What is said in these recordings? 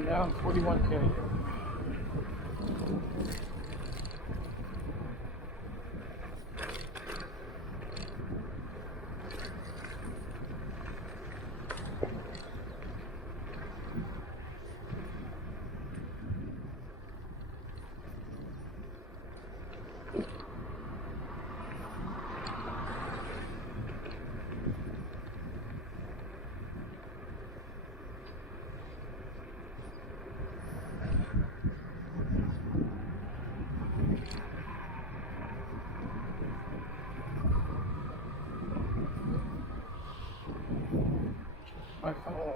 I'm down 41K. My phone.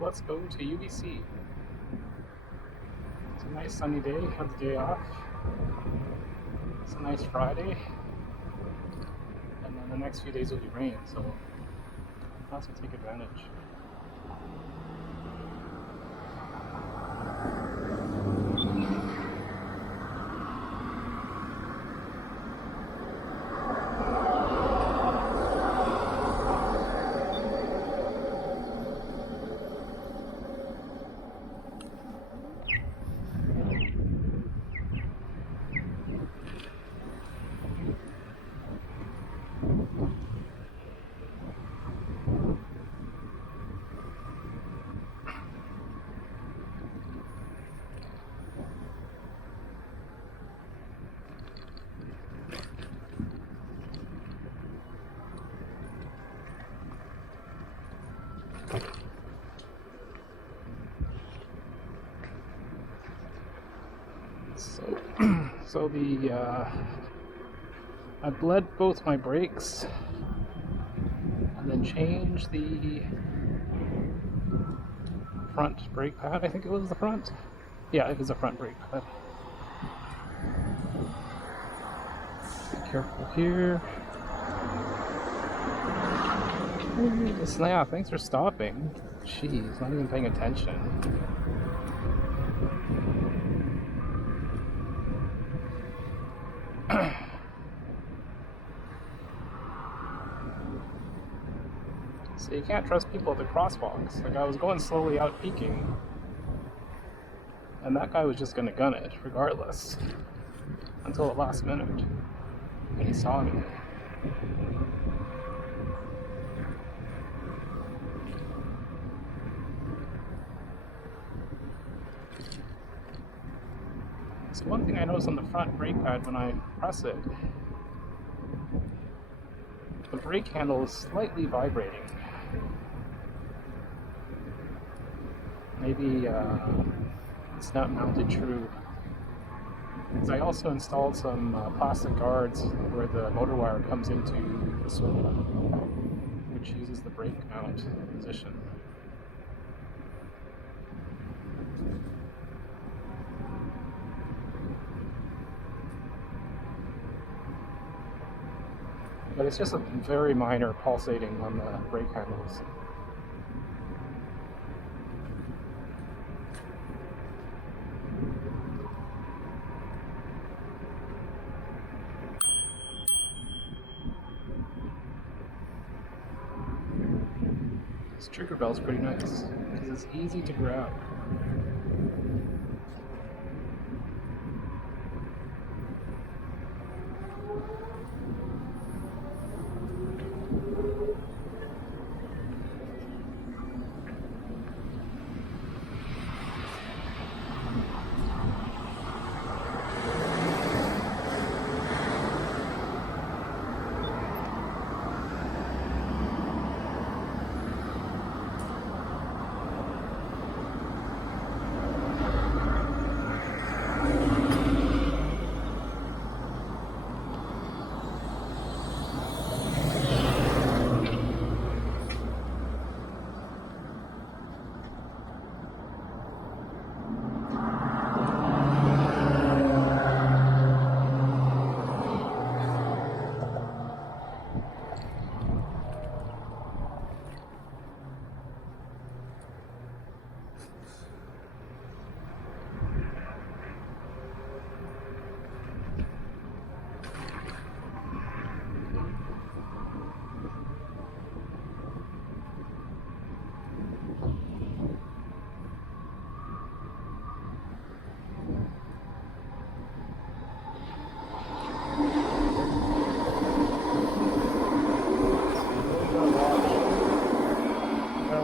Let's go to UBC. It's a nice sunny day, have the day off. It's a nice Friday. And then the next few days will be rain, so let's take advantage. So I bled both my brakes and then changed the front brake pad. I think it was the front. Yeah, it was the front brake pad. Be careful here. Yeah, thanks for stopping. Jeez, not even paying attention. So you can't trust people at the crosswalks. Like, I was going slowly out peaking, and that guy was just gonna gun it regardless until the last minute, and he saw me. So one thing I noticed on the front brake pad when I press it brake handle is slightly vibrating. Maybe it's not mounted true. Because I also installed some plastic guards where the motor wire comes into the swing button, which uses the brake mount position. But it's just a very minor pulsating on the brake handles. This trigger bell is pretty nice because it's easy to grab.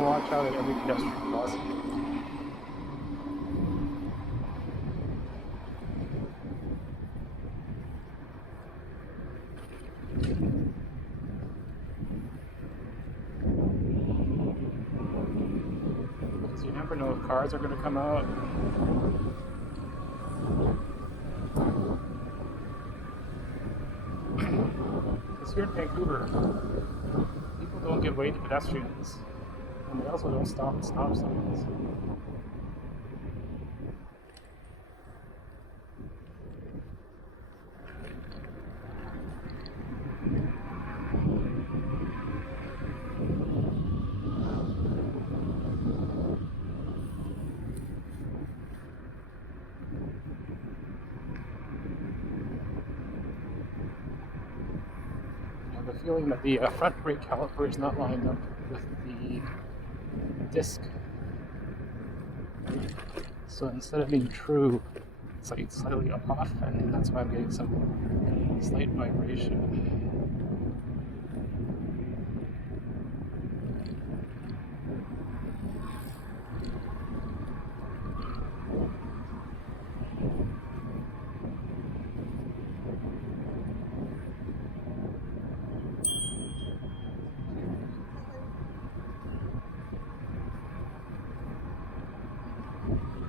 Watch out at every pedestrian crossing. Because you never know if cars are going to come out. Because here in Vancouver, people don't give way to pedestrians. And they also don't stop at stop signs. I have a feeling that the front brake caliper is not lined up with the disc, so instead of being true, it's like slightly off, and that's why I'm getting some slight vibration.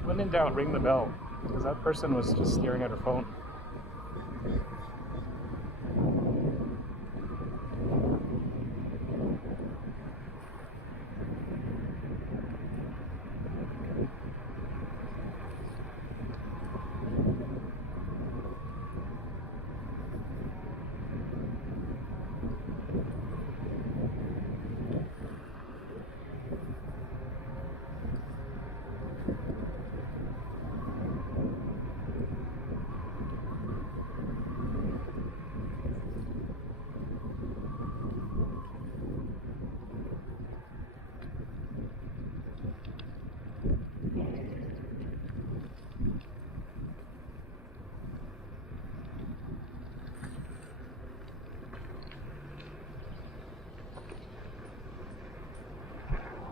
When in doubt, ring the bell, because that person was just staring at her phone.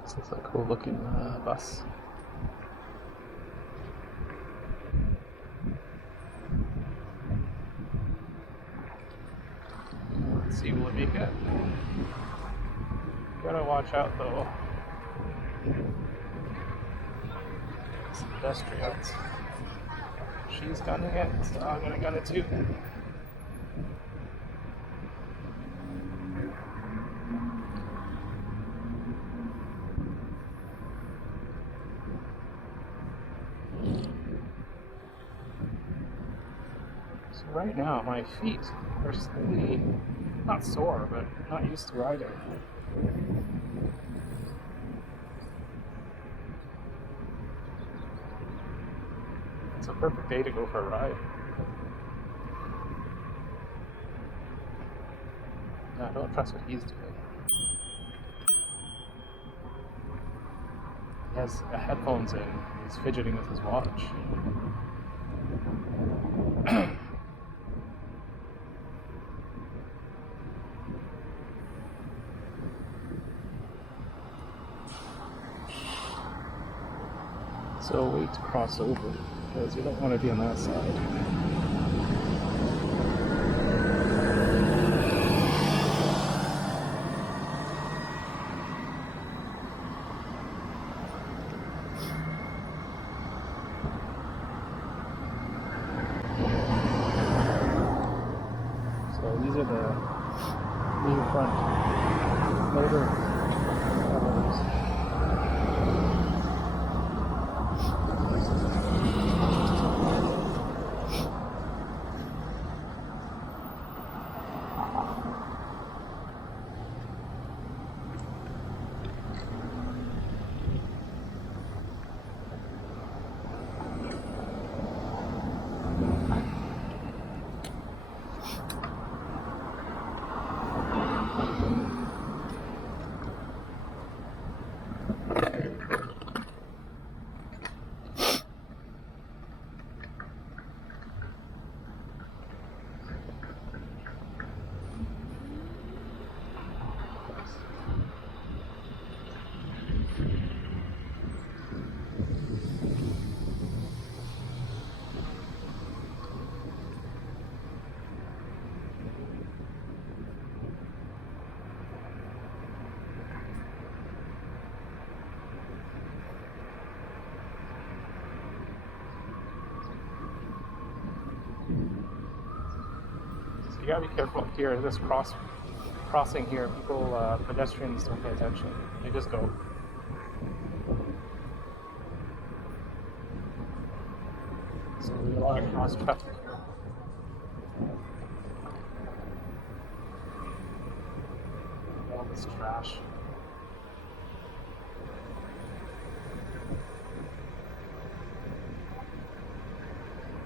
This is a cool looking bus. Let's see will it make it. Gotta watch out though. It's pedestrians. She's gunning it, so I'm gonna gun it too. So right now my feet are slightly not sore, but not used to riding. It's a perfect day to go for a ride. No, I don't trust what he's doing. He has headphones in. He's fidgeting with his watch. So wait to cross over, because you don't want to be on that side. So these are the new front motor covers. You gotta be careful here. This crossing here, people, pedestrians don't pay attention. They just go. So there's a lot of cross traffic here. All this trash.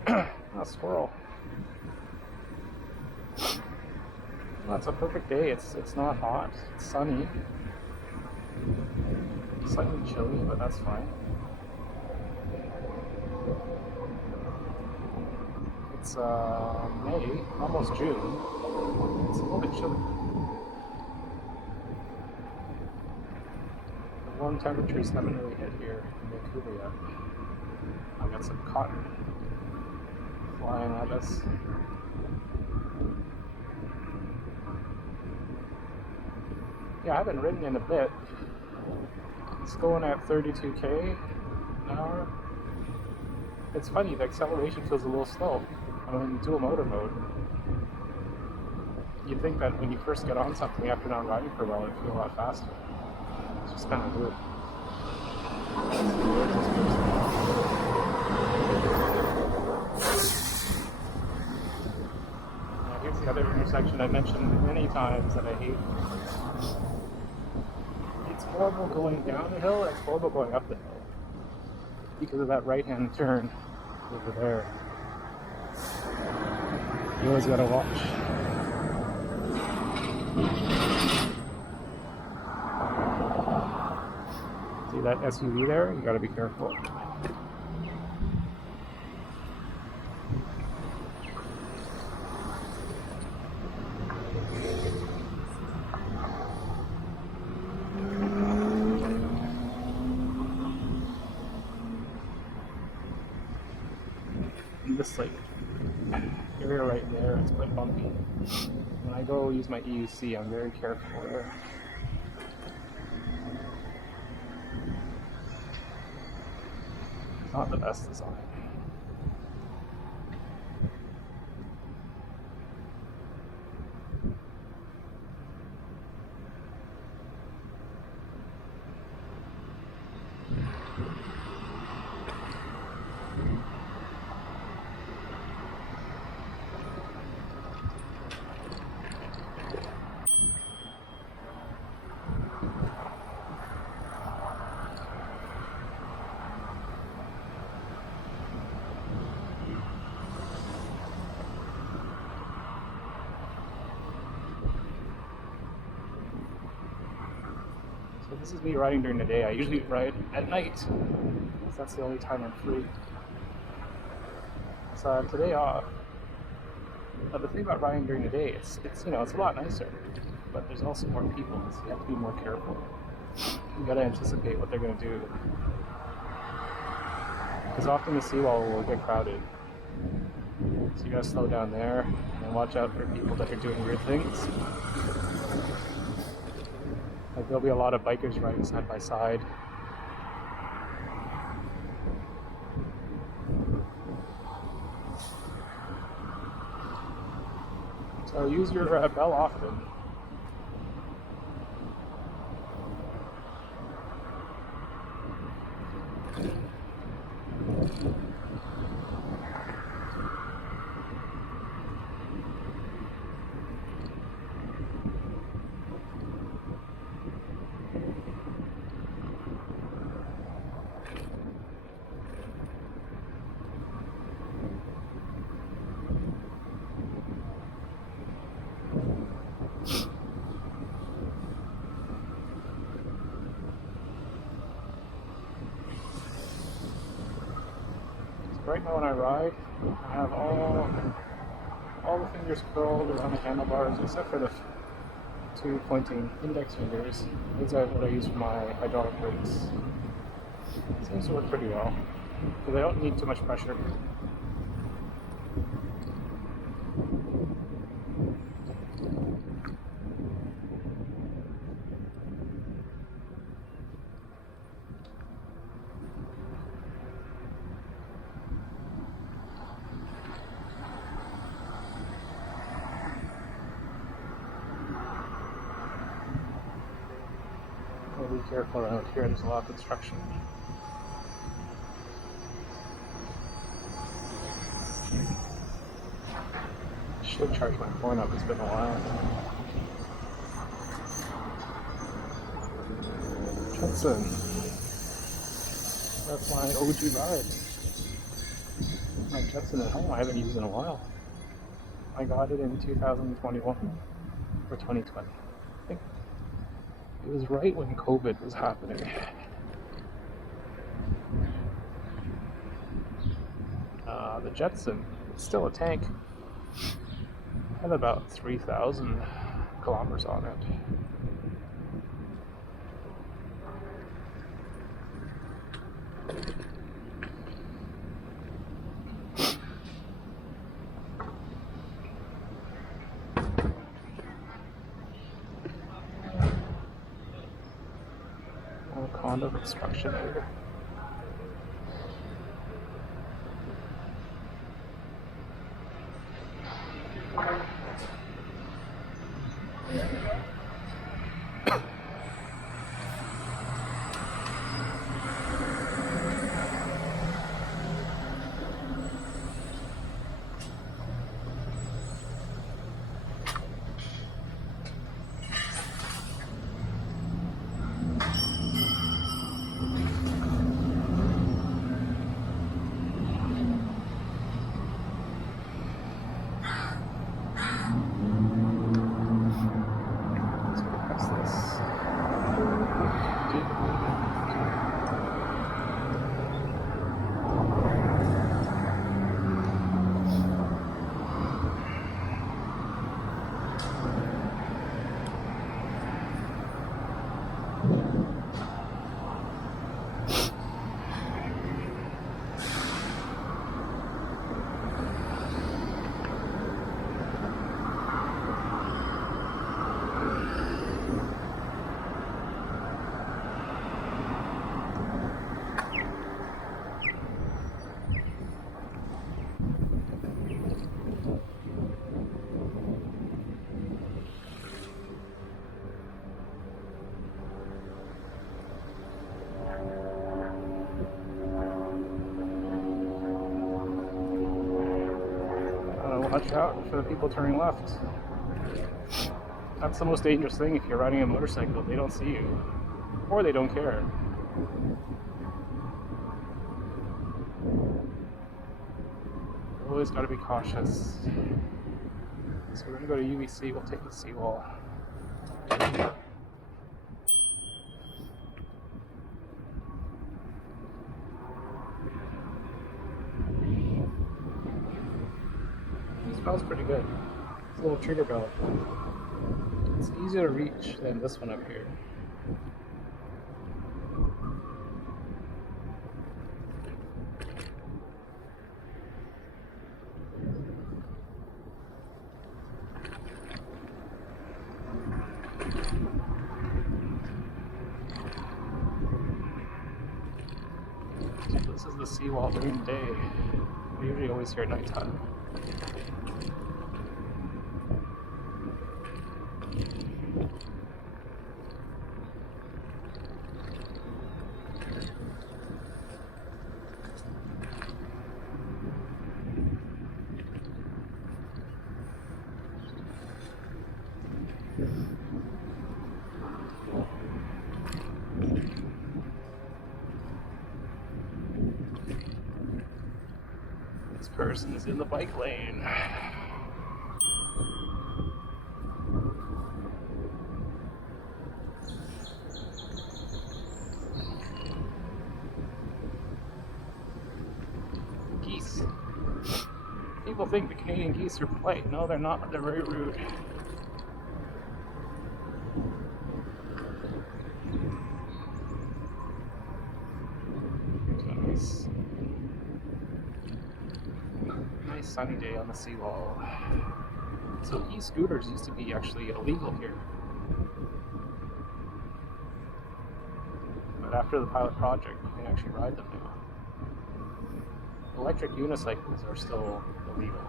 A squirrel. Well, it's a perfect day. It's not hot. It's sunny. Slightly chilly, but that's fine. It's May, almost June. It's a little bit chilly. The warm temperatures haven't really hit here in Vancouver yet. I've got some cotton flying at us. Yeah, I haven't ridden in a bit. It's going at 32k an hour. It's funny, the acceleration feels a little slow. I'm in dual motor mode. You'd think that when you first get on something after not riding for a while, it'd feel a lot faster. It's just kind of weird. Now here's the other intersection I mentioned many times that I hate. It's horrible going down the hill, it's horrible going up the hill. Because of that right-hand turn over there. You always gotta watch. See that SUV there? You gotta be careful. This like area right there is quite bumpy. when I go use my EUC, I'm very careful there. It's not the best design. So this is me riding during the day. I usually ride at night, because that's the only time I'm free. So I have today off. But the thing about riding during the day, it's a lot nicer. But there's also more people, so you have to be more careful. You gotta anticipate what they're gonna do. Because often the seawall will get crowded. So you gotta slow down there and watch out for people that are doing weird things. Like there'll be a lot of bikers riding side by side. So use your bell often. Right now when I ride, I have all the fingers curled around the handlebars except for the two pointing index fingers. These are what I use for my hydraulic brakes. It seems to work pretty well, because I don't need too much pressure. Be careful around here, there's a lot of construction. Should charge my phone up, it's been a while. Jetson. That's my OG ride. My Jetson at home I haven't used in a while. I got it in 2021 or 2020. I think it was right when COVID was happening. The Jetson, it's still a tank. It had about 3,000 kilometers on it. Condo construction here. watch out for the people turning left. That's the most dangerous thing if you're riding a motorcycle. They don't see you, or they don't care. Always got to be cautious. So we're going to go to UBC. We'll take the seawall. It smells pretty good. It's a little trigger belt. It's easier to reach than this one up here. So this is the seawall during the day. We usually always here at nighttime. This person is in the bike lane. Geese. People think the Canadian geese are polite. No, they're not. They're very rude. Nice sunny day on the seawall. So e-scooters used to be actually illegal here. But after the pilot project, you can actually ride them now. Electric unicycles are still illegal.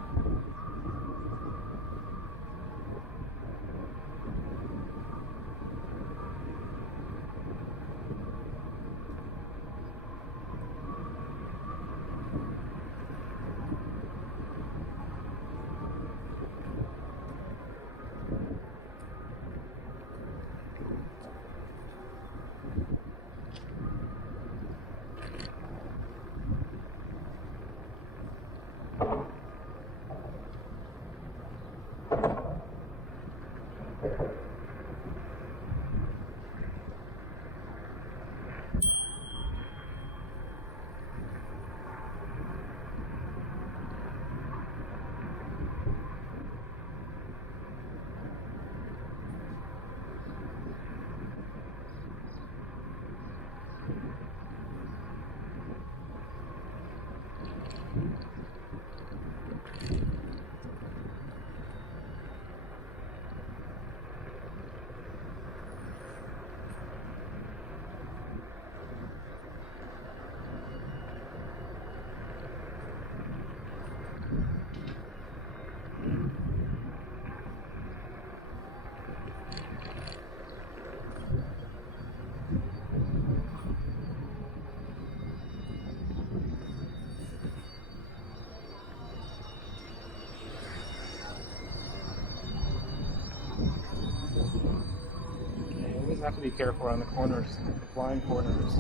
Have to be careful around the corners, the blind corners.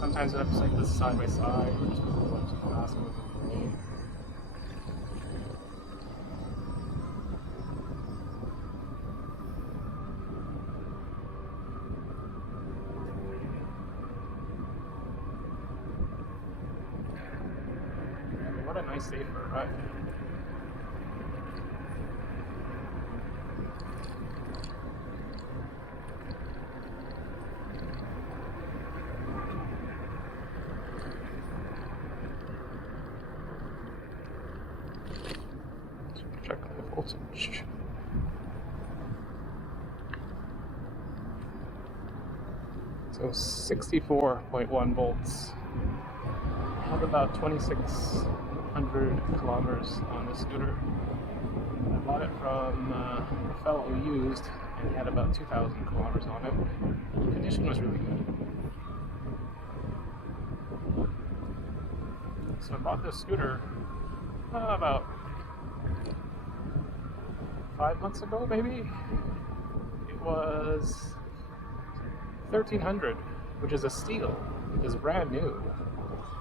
Sometimes I have to cycle this side by side, or just move a bunch of fast moving. What a nice day for a ride. Check the voltage. So 64.1 volts. I have about 2,600 kilometers on this scooter. I bought it from a fellow who used, and he had about 2,000 kilometers on it. The condition was really good. So I bought this scooter about 5 months ago, maybe, it was 1,300, which is a steal. It's brand new.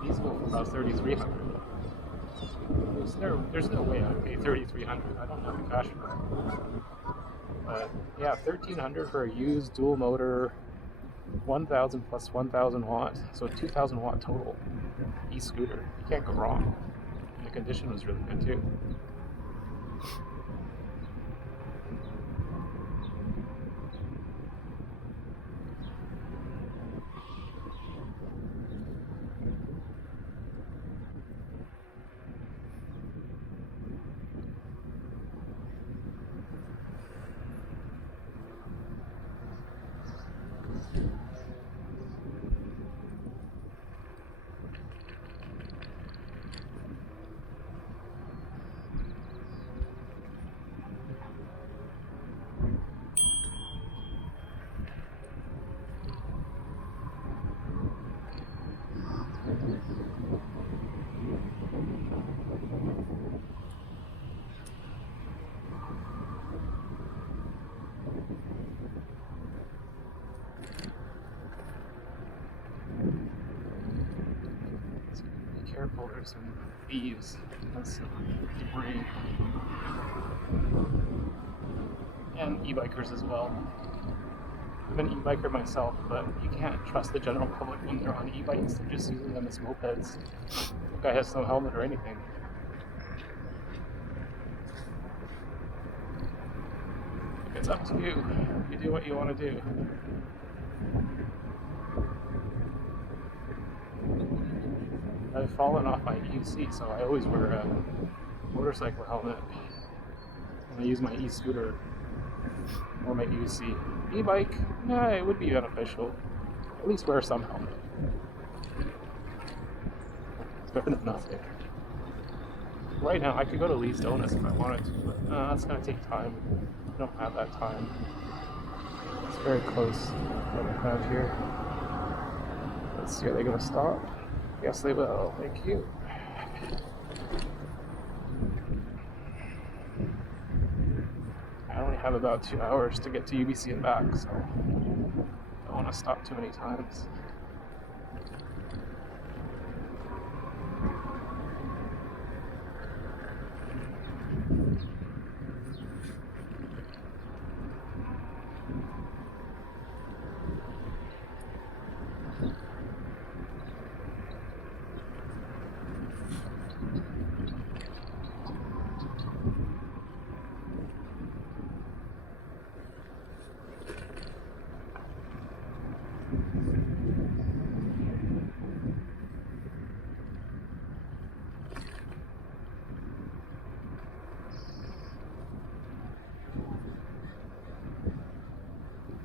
These go for about 3,300. There's no way I'd pay 3,300. I don't have the cash for it. But yeah, 1,300 for a used dual motor, 1,000 plus 1,000 watt, so 2,000 watt total e-scooter. You can't go wrong. And the condition was really good too. Careful, there's some thieves. That's some debris. And e-bikers as well. I'm an e-biker myself, but you can't trust the general public when they're on e-bikes. They're just using them as mopeds. The guy has no helmet or anything. It's up to you. You do what you want to do. I've fallen off my EUC, so I always wear a motorcycle helmet when I use my e-scooter or my EUC. E-bike, yeah, it would be beneficial. At least wear some helmet. It's better than nothing. Right now, I could go to Lee's Donuts if I wanted to, but that's going to take time. I don't have that time. It's very close to what I have here. Let's see, are they going to stop? Yes, they will. Thank you. I only have about 2 hours to get to UBC and back, so I don't want to stop too many times.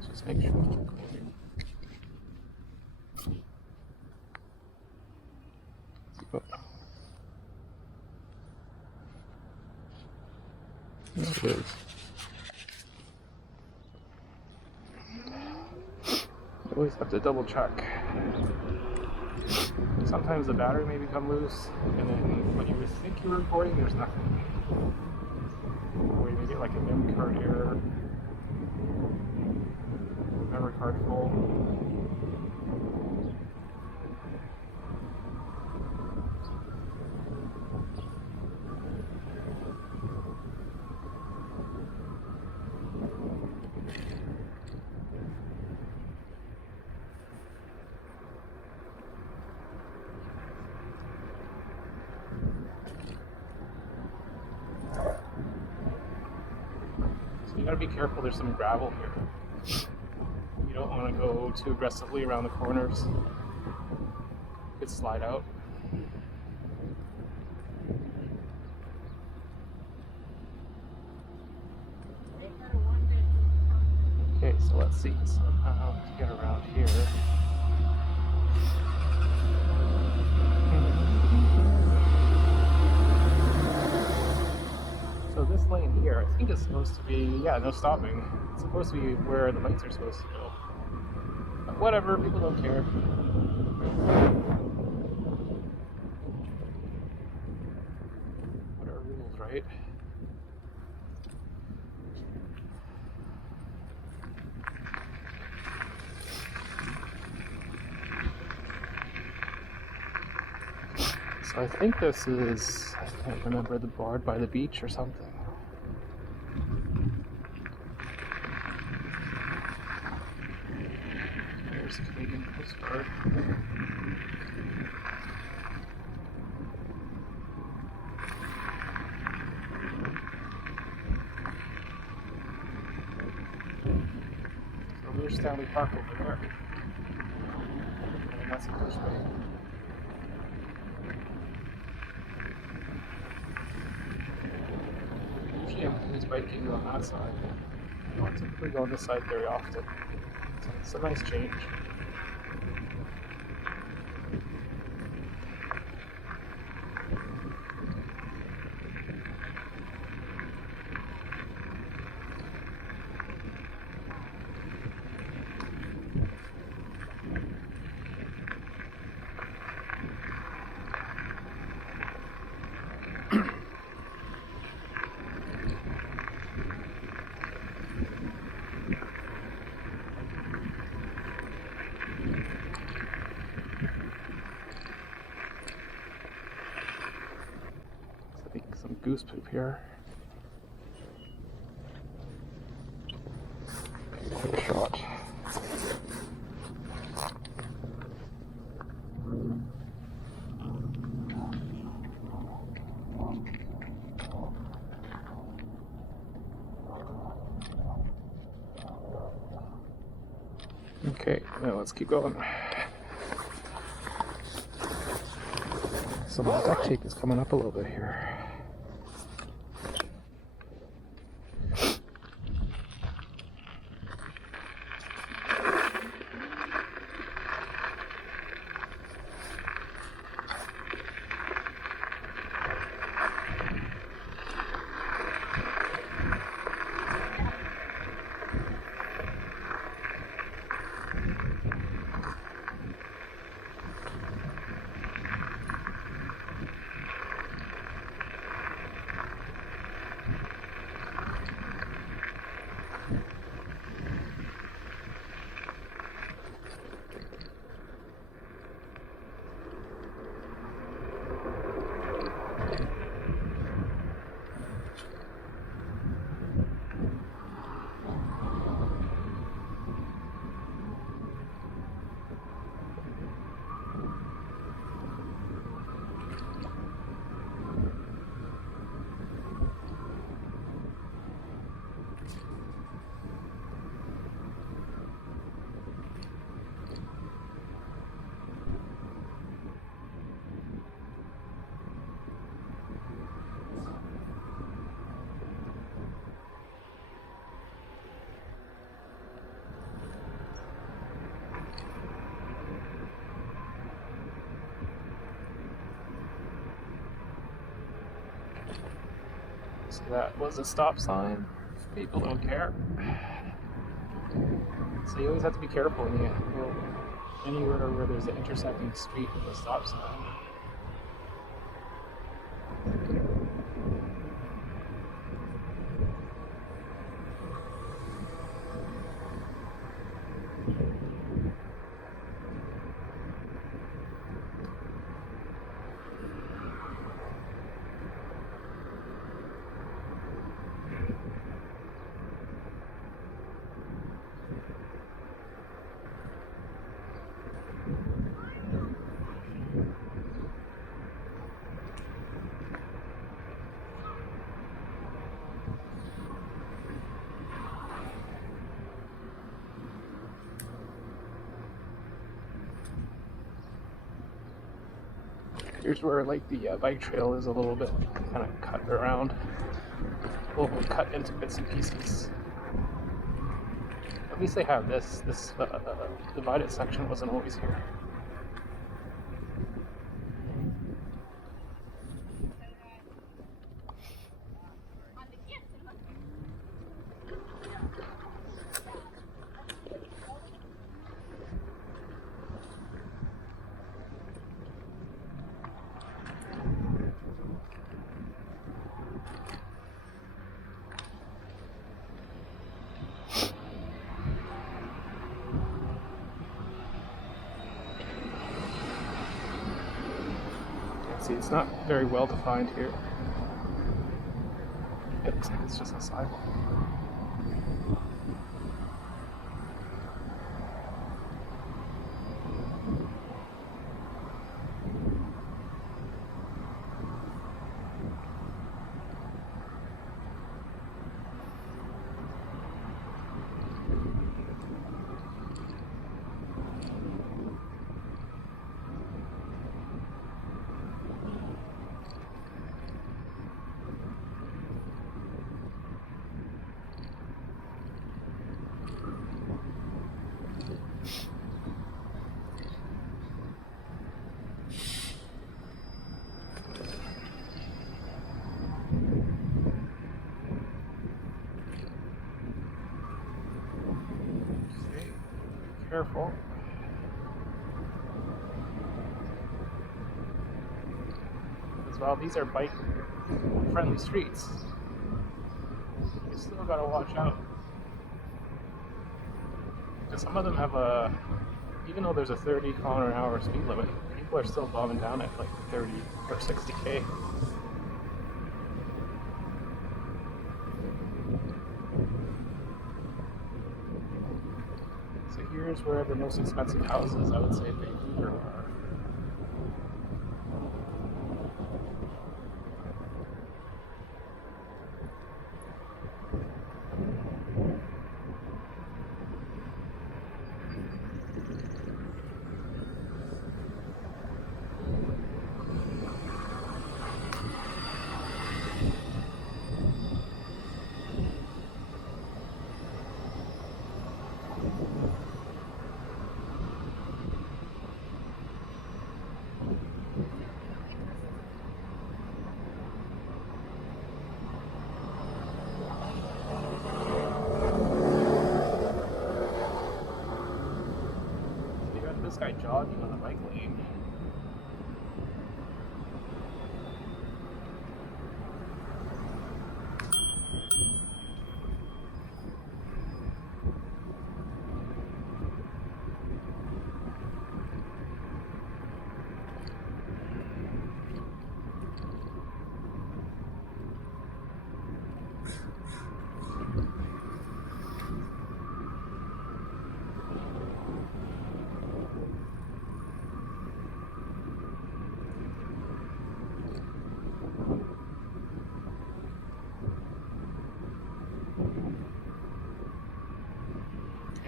Just make sure I'm recording. There it is. You always have to double check. Sometimes the battery may become loose, and then when you think you're recording, there's nothing. Or you may get like a memory card error. Memory card full. So you gotta be careful, there's some gravel here. You don't want to go too aggressively around the corners. You could slide out. Okay, so let's see somehow to get around here. So this lane here, I think it's supposed to be, yeah, no stopping. It's supposed to be where the lights are supposed to go. But whatever, people don't care. What are rules, right? So I think this is, I can't remember, the board by the beach or something. There's a Canadian Coast Guard. So there's Stanley Park over there. And that's the first way. Usually I'm always biking on that side. I don't typically go on this side very often. So it's a nice change. Some goose poop here. Quick shot. Okay, now let's keep going. So my duct tape is coming up a little bit here. So that was a stop sign. People don't care. So you always have to be careful when you go anywhere where there's an intersecting street with a stop sign. Here's where like the bike trail is a little bit kind of cut around, a little bit cut into bits and pieces. At least they have this. This divided section wasn't always here. see, it's not very well defined here. It looks like it's just a sidewalk. Careful. As well, these are bike-friendly streets. You still gotta watch out. Because some of them have even though there's a 30 km/h speed limit, people are still bombing down at like 30 or 60k. Here's where the most expensive houses, I would say, in Vancouver are. This guy jogging on the bike lane.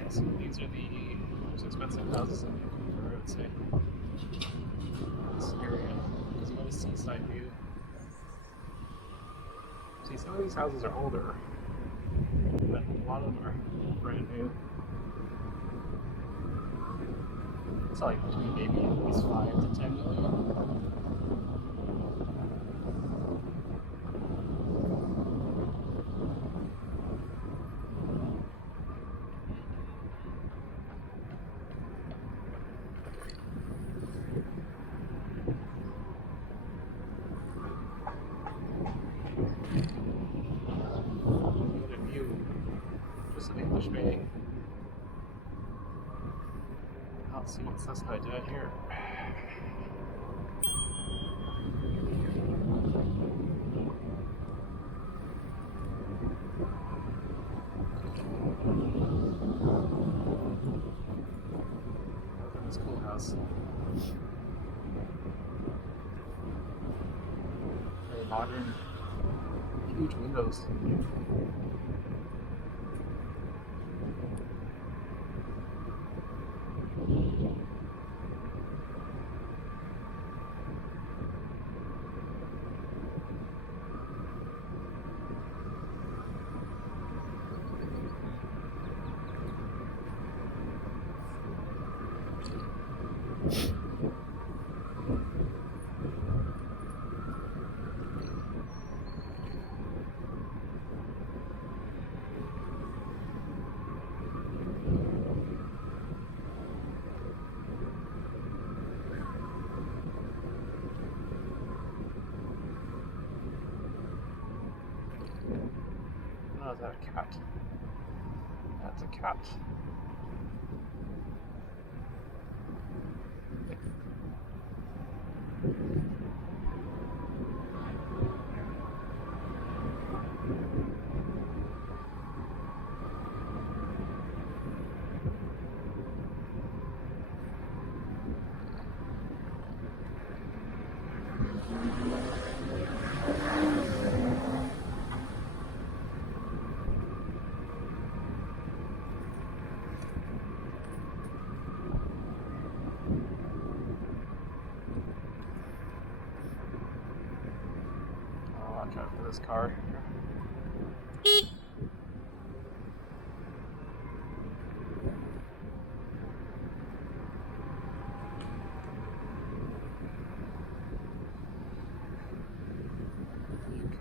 So these are the most expensive houses in Vancouver, I would say. This area, because you got a seaside view. See, some of these houses are older, but a lot of them are brand new. It's like between maybe at least 5 to 10 million. Maybe. I'll see what's this guy doing here. This cool house. Very modern. Huge windows. Oh, is that a cat? That's a cat. Watch out for this car. You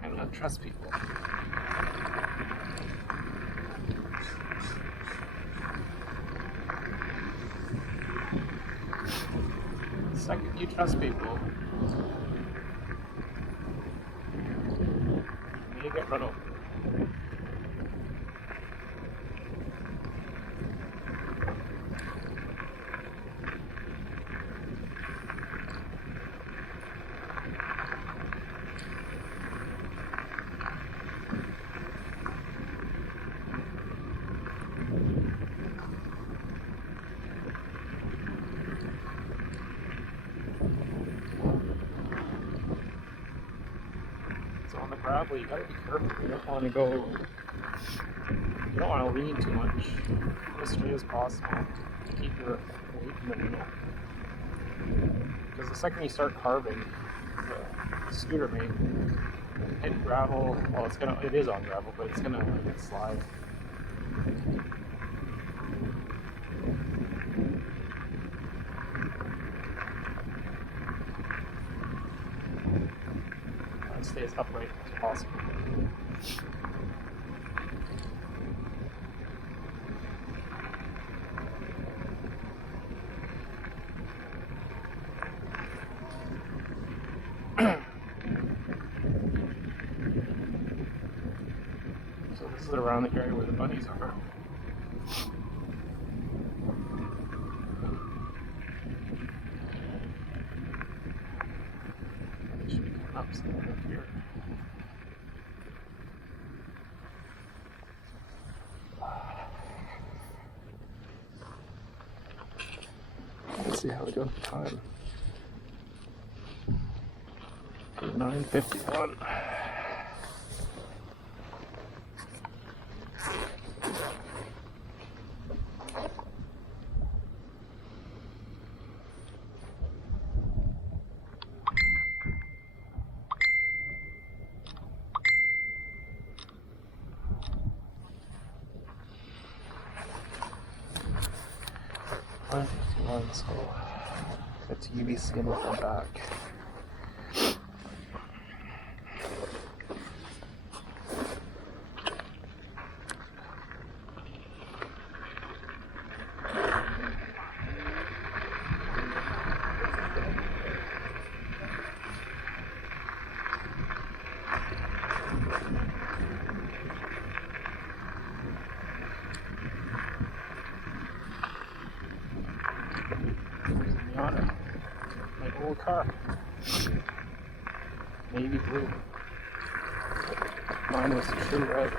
cannot trust people. The second you trust people, you get run over. So on the gravel, you gotta be careful. You don't want to go. You don't want to lean too much. Go as straight as possible. Keep your weight in the middle. Because the second you start carving, the scooter may hit gravel. Well, it is on gravel, but it's gonna slide. Stay as upright as possible. So this is around the area where the bunnies are. They should be coming up somewhere up here. Let's see how we go for time. 9:51. So it's UBC and we'll come back. My old car. Navy blue. Mine was true red.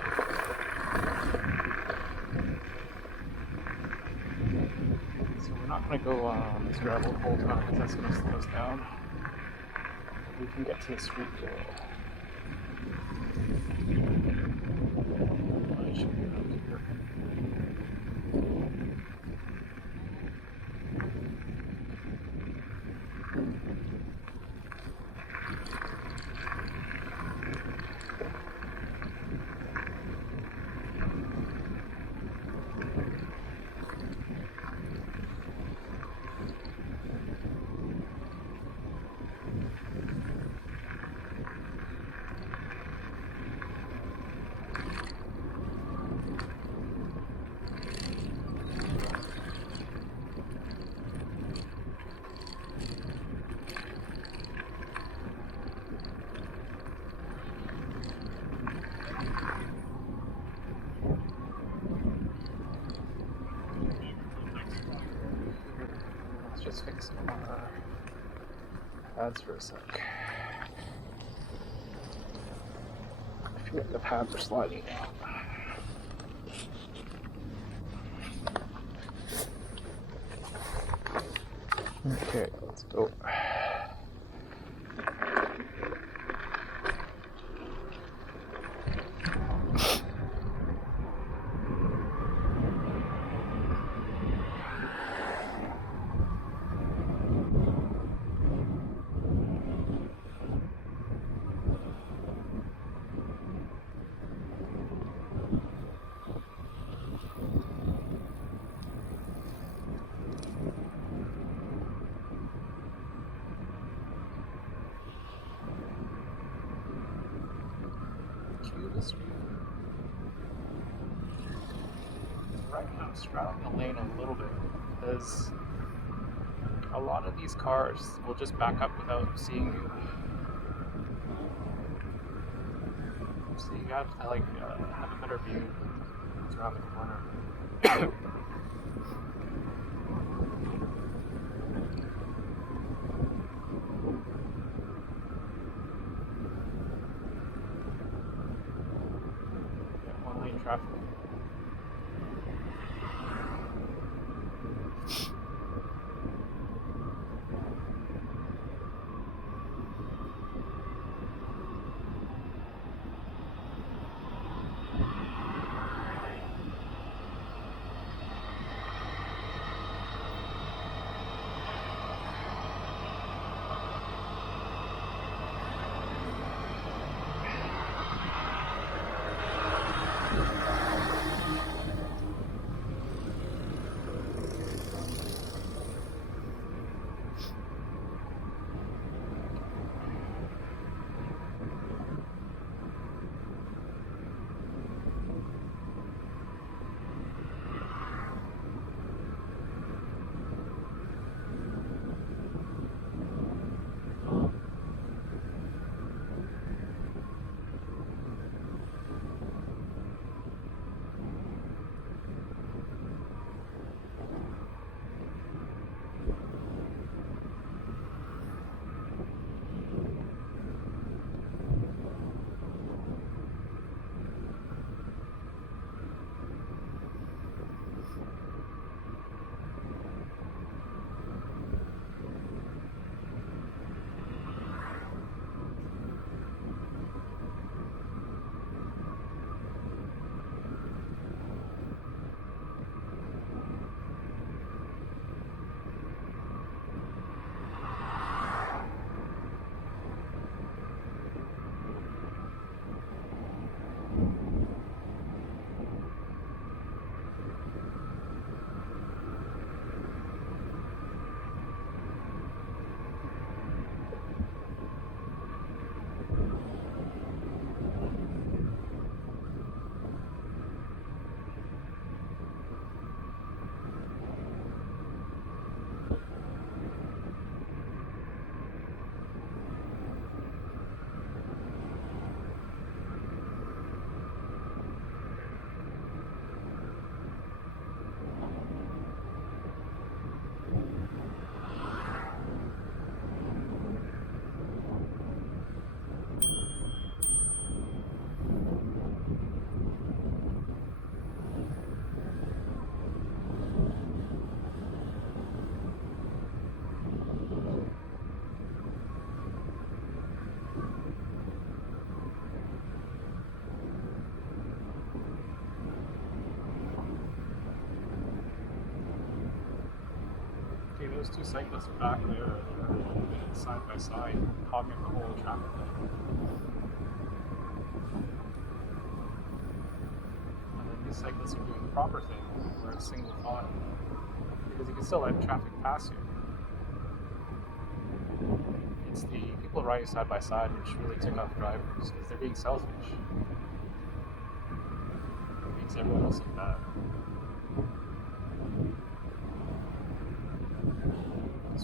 So we're not going to go on this gravel the whole time because that's going to slow us down. We can get to the street door. I should get up here. Just fix our pads for a sec. I feel like the pads are sliding out. Okay, let's go. the street. Right now I'm straddling the lane a little bit because a lot of these cars will just back up without seeing you. So you have to have a better view around the corner. One lane traffic. Those two cyclists back there are side by side, hogging the whole traffic lane. And then these cyclists are doing the proper thing, where it's single file, because you can still let traffic pass you. It's the people riding side by side which really tick off drivers, because they're being selfish. It makes everyone else look bad.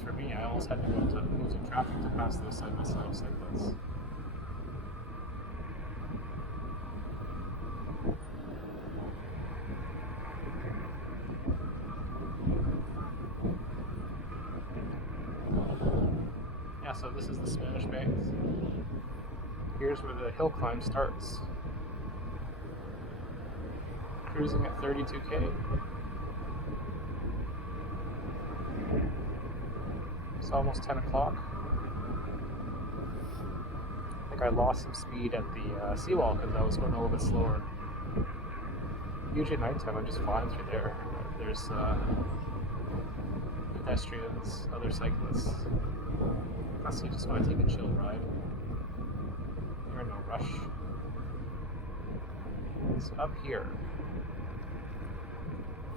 For me, I almost had to go into opposing traffic to pass those side-by-side cyclists. Yeah, so this is the Spanish Banks. Here's where the hill climb starts. Cruising at 32k. It's almost 10 o'clock. I think I lost some speed at the seawall because I was going a little bit slower. Usually at nighttime I'm just flying through there. There's pedestrians, other cyclists. Plus you just want to take a chill ride. You're in no rush. So up here,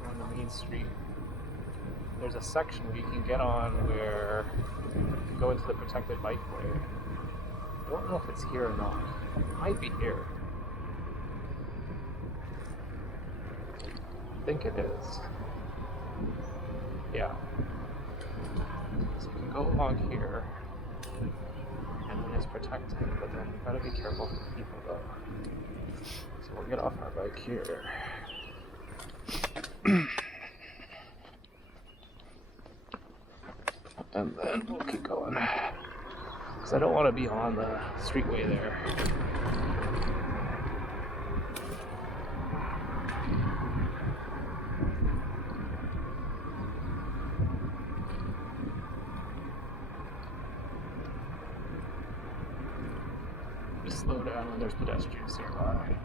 on the main street, there's a section where you can get on where you go into the protected bikeway. I don't know if it's here or not. It might be here. think it is. Yeah. So you can go along here, and then it's protected, but then you gotta be careful for people though. So we'll get off our bike here. And then we'll keep going. Because I don't want to be on the streetway there. Just slow down when there's pedestrians nearby.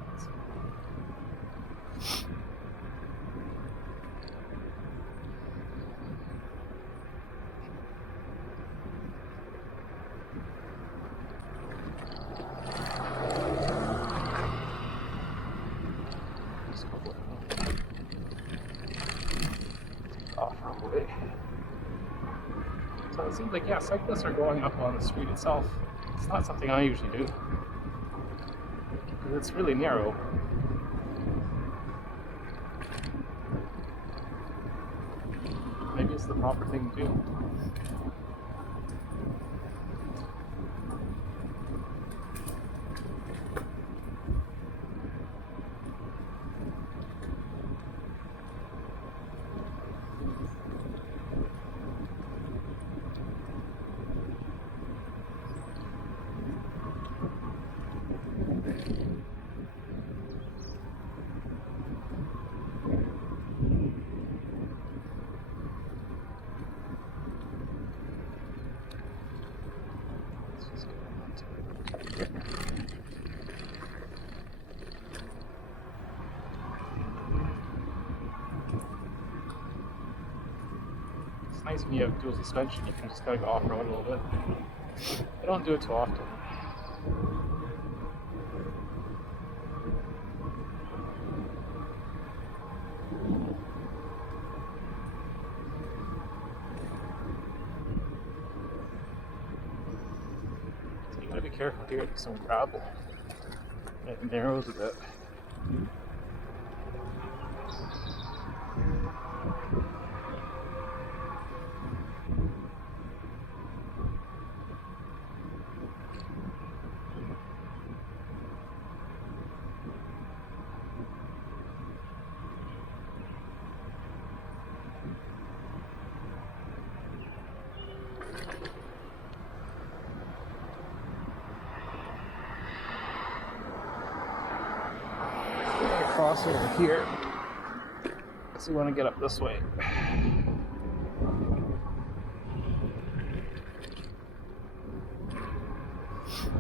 Off-roadway. So it seems like, yeah, cyclists are going up on the street itself. It's not something I usually do, because it's really narrow. Maybe it's the proper thing to do. It's nice when you have dual suspension, you can just kind of go off-road a little bit. I don't do it too often. So you gotta be careful here, there's some gravel. It narrows a bit. Cross over here. So we want to get up this way.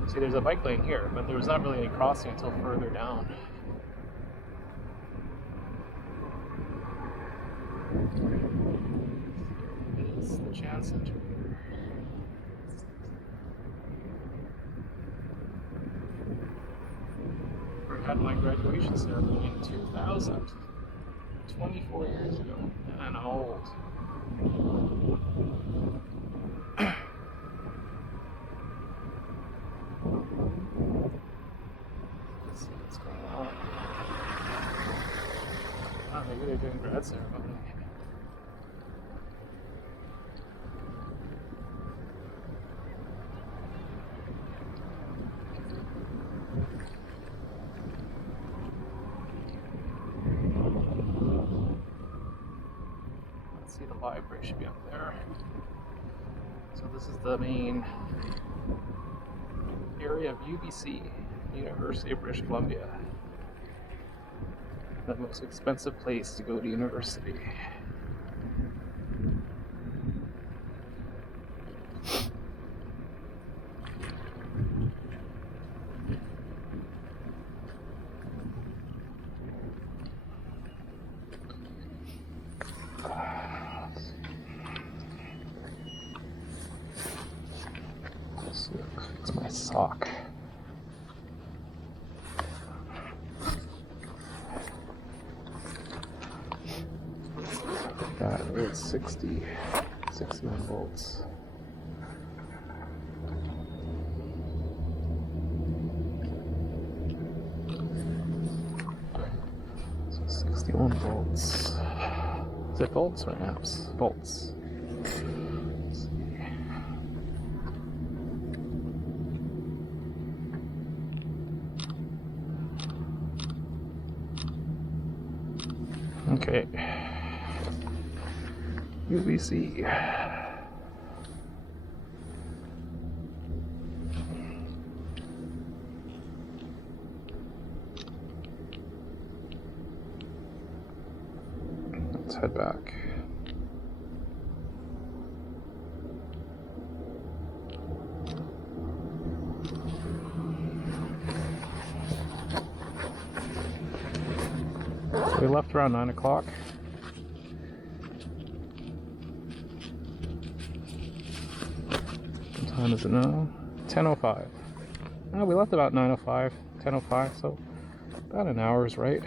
See, there's a bike lane here, but there was not really any crossing until further down. This is the Chan Center here. I had my graduation ceremony in 2000, 24 years ago, and I'm old. Let's see what's going on. Oh, maybe they're doing grad ceremony. See, the library should be up there. So this is the main area of UBC, University of British Columbia. The most expensive place to go to university. It's my sock. Got it, it's 61 volts. So 60 61 volts. Is it volts or amps? Volts. Let's see. Okay. UVC. Let's head back. So we left around 9 o'clock. What time is it now? 10:05. Oh, we left about 9:05, 10:05, so about an hour's right.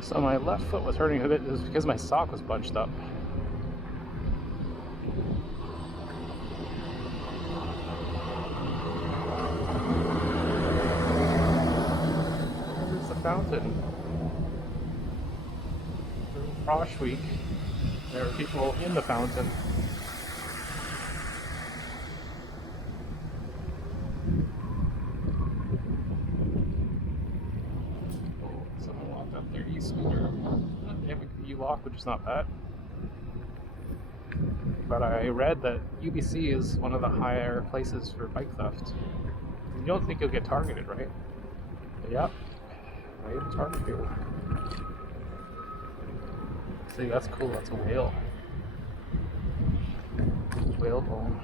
So my left foot was hurting a bit. It was because my sock was bunched up. There's the fountain. During Frosh Week, there were people in the fountain. Someone walked up their e-scooter. They have a U-lock, which is not bad. But I read that UBC is one of the higher places for bike theft. You don't think you'll get targeted, right? But yep, right in target here. See, that's cool. That's a whale. Whale bone.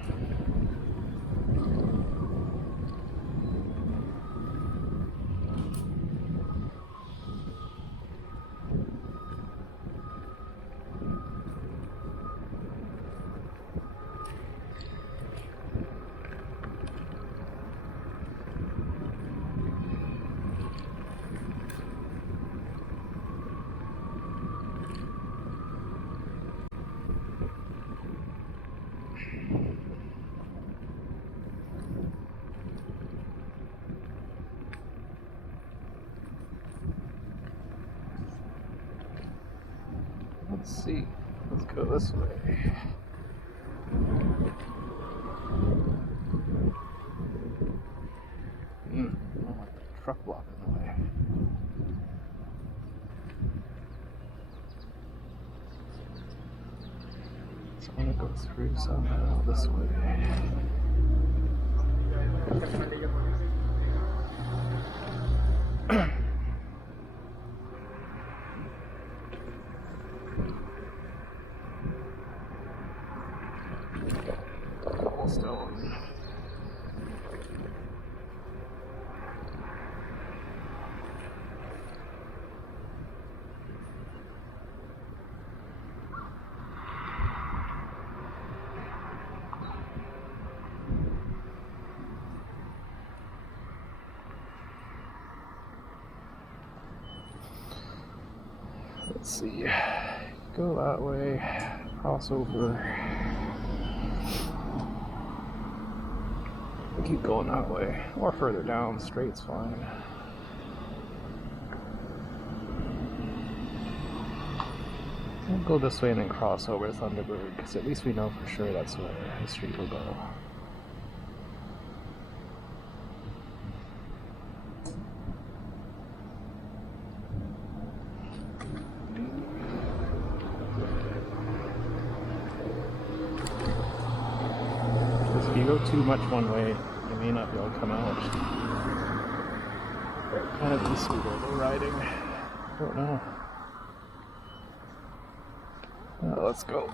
Let's see. Let's go this way. I don't want the truck blocking the way. So I'm gonna go through somehow this way. Cobblestone. Let's see. Go that way. Cross over. Keep going that way, or further down. Straight's fine. We'll go this way and then cross over to Thunderbird, because at least we know for sure that's where the street will go. If you go too much one way, you may not be able to come out. Kind of easy though, riding. I don't know. Let's go.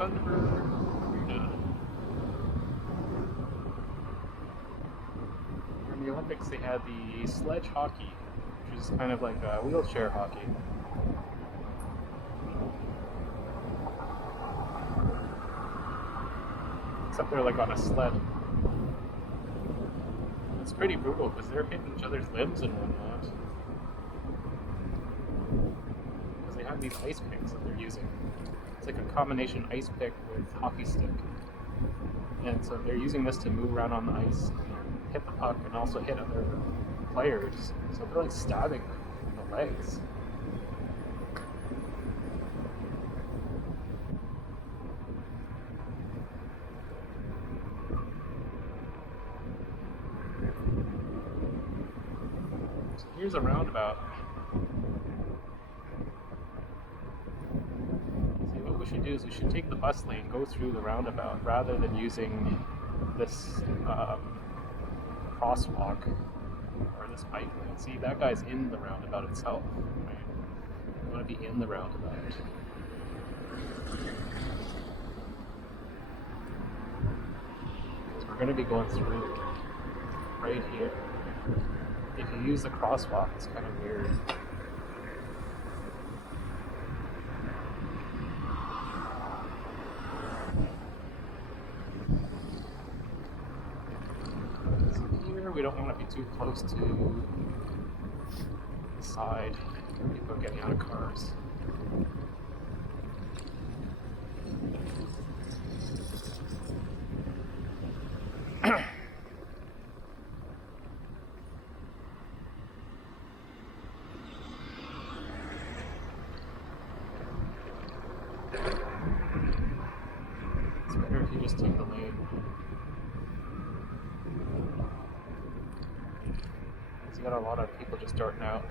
In the Olympics, they had the sledge hockey, which is kind of like a wheelchair hockey. Except they're like on a sled. It's pretty brutal because they're hitting each other's limbs and whatnot. Because they have these ice picks that they're using. It's like a combination ice pick with hockey stick. And so they're using this to move around on the ice and hit the puck and also hit other players. So they're like stabbing the legs. So here's a roundabout. What we should do is we should take the bus lane, go through the roundabout, rather than using this crosswalk or this bike lane. See, that guy's in the roundabout itself, right? You want to be in the roundabout. Because we're going to be going through right here. If you use the crosswalk, it's kind of weird. We don't want to be too close to the side where people are getting out of cars. It's better if you just take the lane. You got a lot of people just darting out.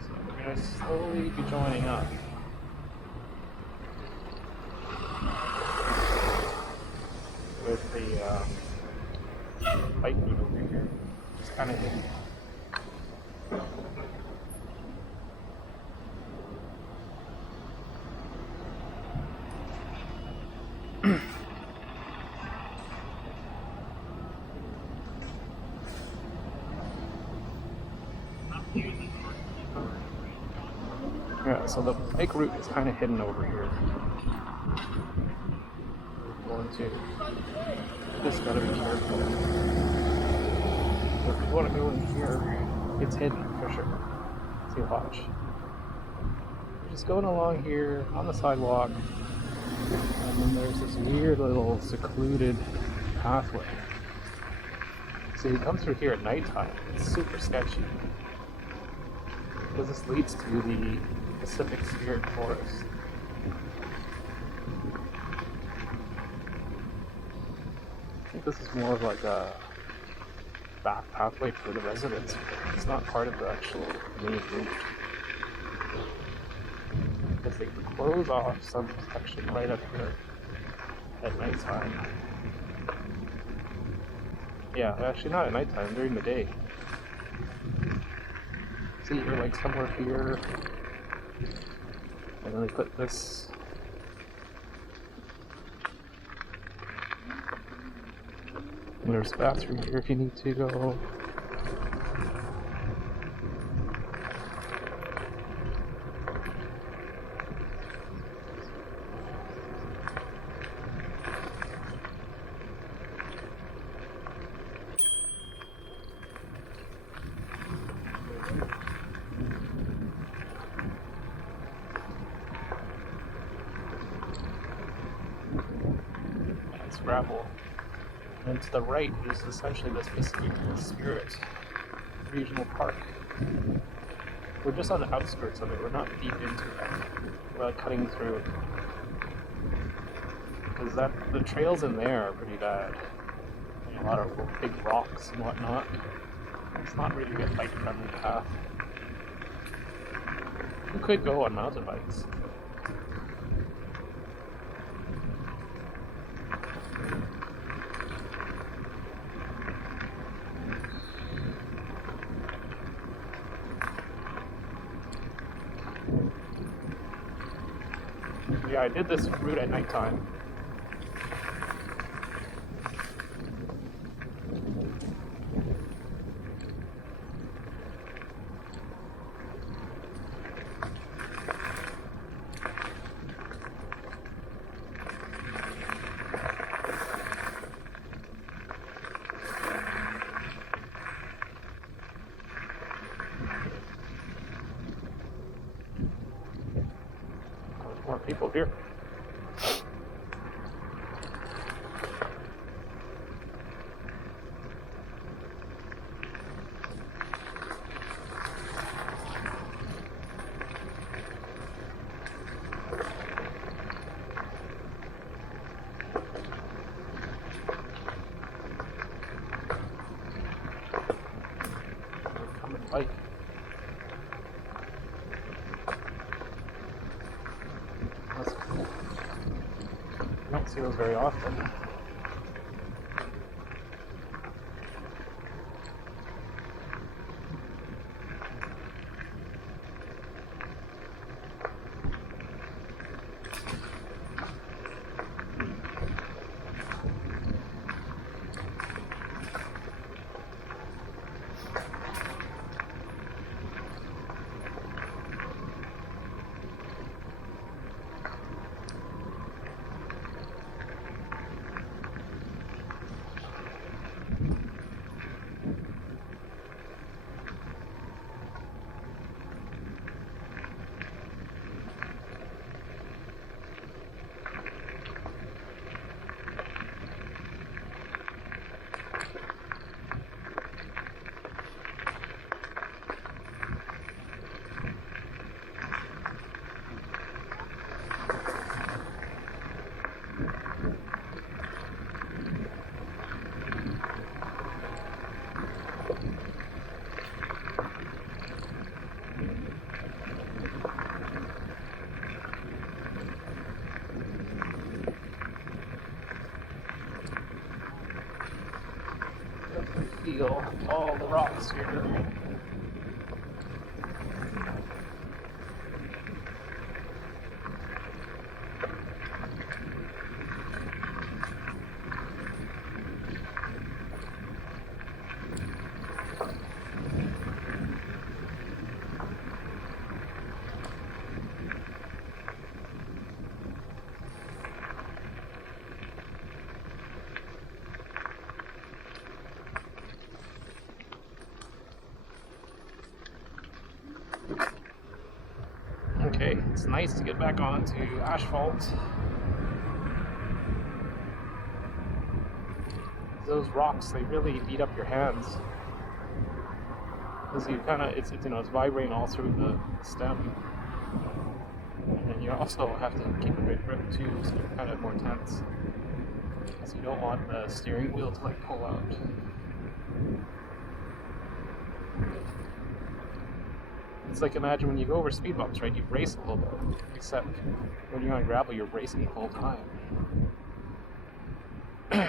So we're going to slowly be joining up. With the bike route over here. It's kind of hidden. Yeah, so the bike route is kind of hidden over here. We're going to just gotta be careful. If you want to go in here, it's hidden for sure. See, watch. We're just going along here on the sidewalk, and then there's this weird little secluded pathway. So you come through here at nighttime. It's super sketchy because this leads to the Pacific Spirit Forest. I think this is more of like a back pathway for the residents. It's not part of the actual main route. Because they close off some section right up here at nighttime. Yeah, actually not at nighttime, during the day. See, you're like somewhere here, and then they put this. There's a bathroom here if you need to go. It's gravel. And to the right is essentially this Pacific Spirit Regional Park. We're just on the outskirts of it. We're not deep into it. We're not cutting through it. Because the trails in there are pretty bad. And a lot of big rocks and whatnot. It's not really a bike-friendly path. You could go on mountain bikes. Yeah, I did this route at nighttime. There's more people here. Bike. That's cool. You don't see those very often. Feel all the rocks here. Okay, it's nice to get back onto asphalt. Those rocks, they really beat up your hands. Because you kind of, it's vibrating all through the stem. And then you also have to keep a good grip too, so you're kind of more tense. So you don't want the steering wheel to like pull out. It's like, imagine when you go over speed bumps, right? You race a little bit, except when you're on gravel, you're racing the whole time. My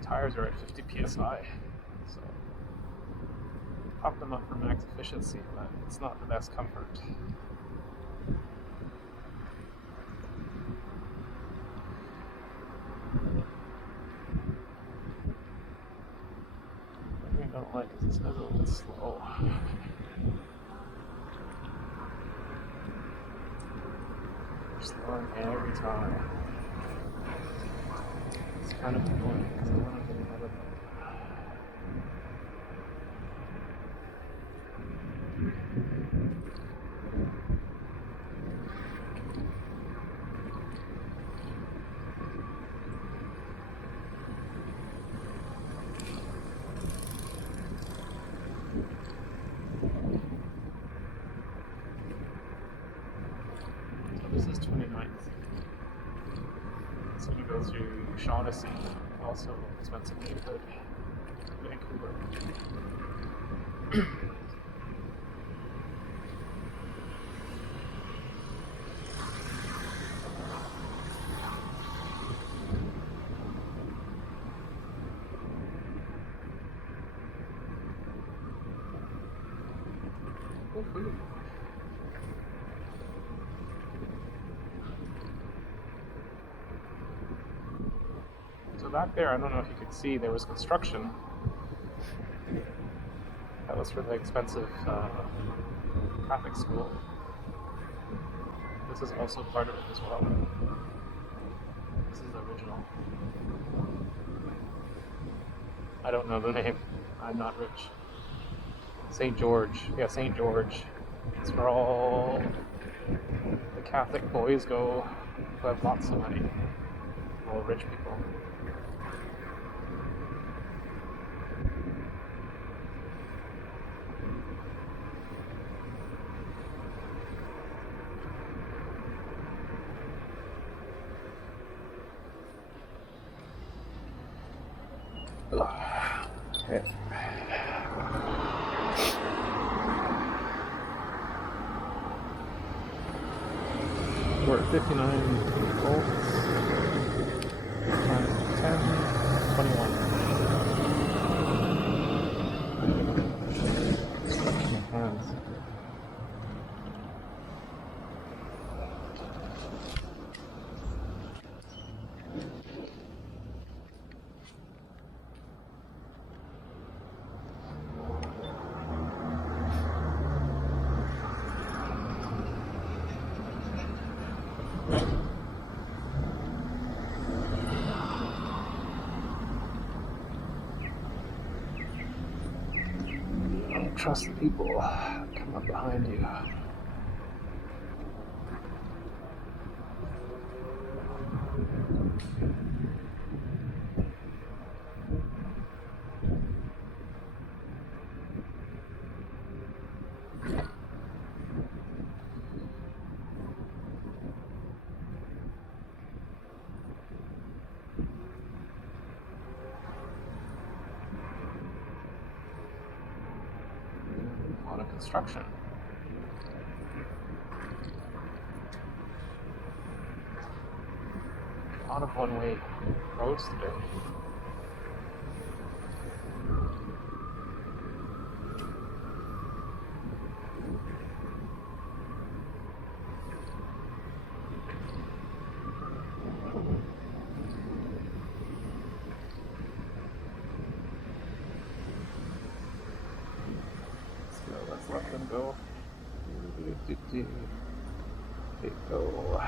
tires are at 50 psi, so pump them up for max efficiency, but it's not the best comfort. I don't like it. This is a little bit slow. Slowing every time. It's kind of annoying because I want to get ahead of them. go through Shaughnessy, also expensive neighborhood, Vancouver. Food. So back there, I don't know if you could see, there was construction. That was for the expensive Catholic school. This is also part of it as well. This is the original. I don't know the name. I'm not rich. St. George. Yeah, St. George. It's where all the Catholic boys go who have lots of money. All rich people. Okay. We're at 59 volts. 10, 21. Stuck in my hands. Trust the people come up behind you. A lot of construction. A lot of one-way roads today. Let's let them go. They go.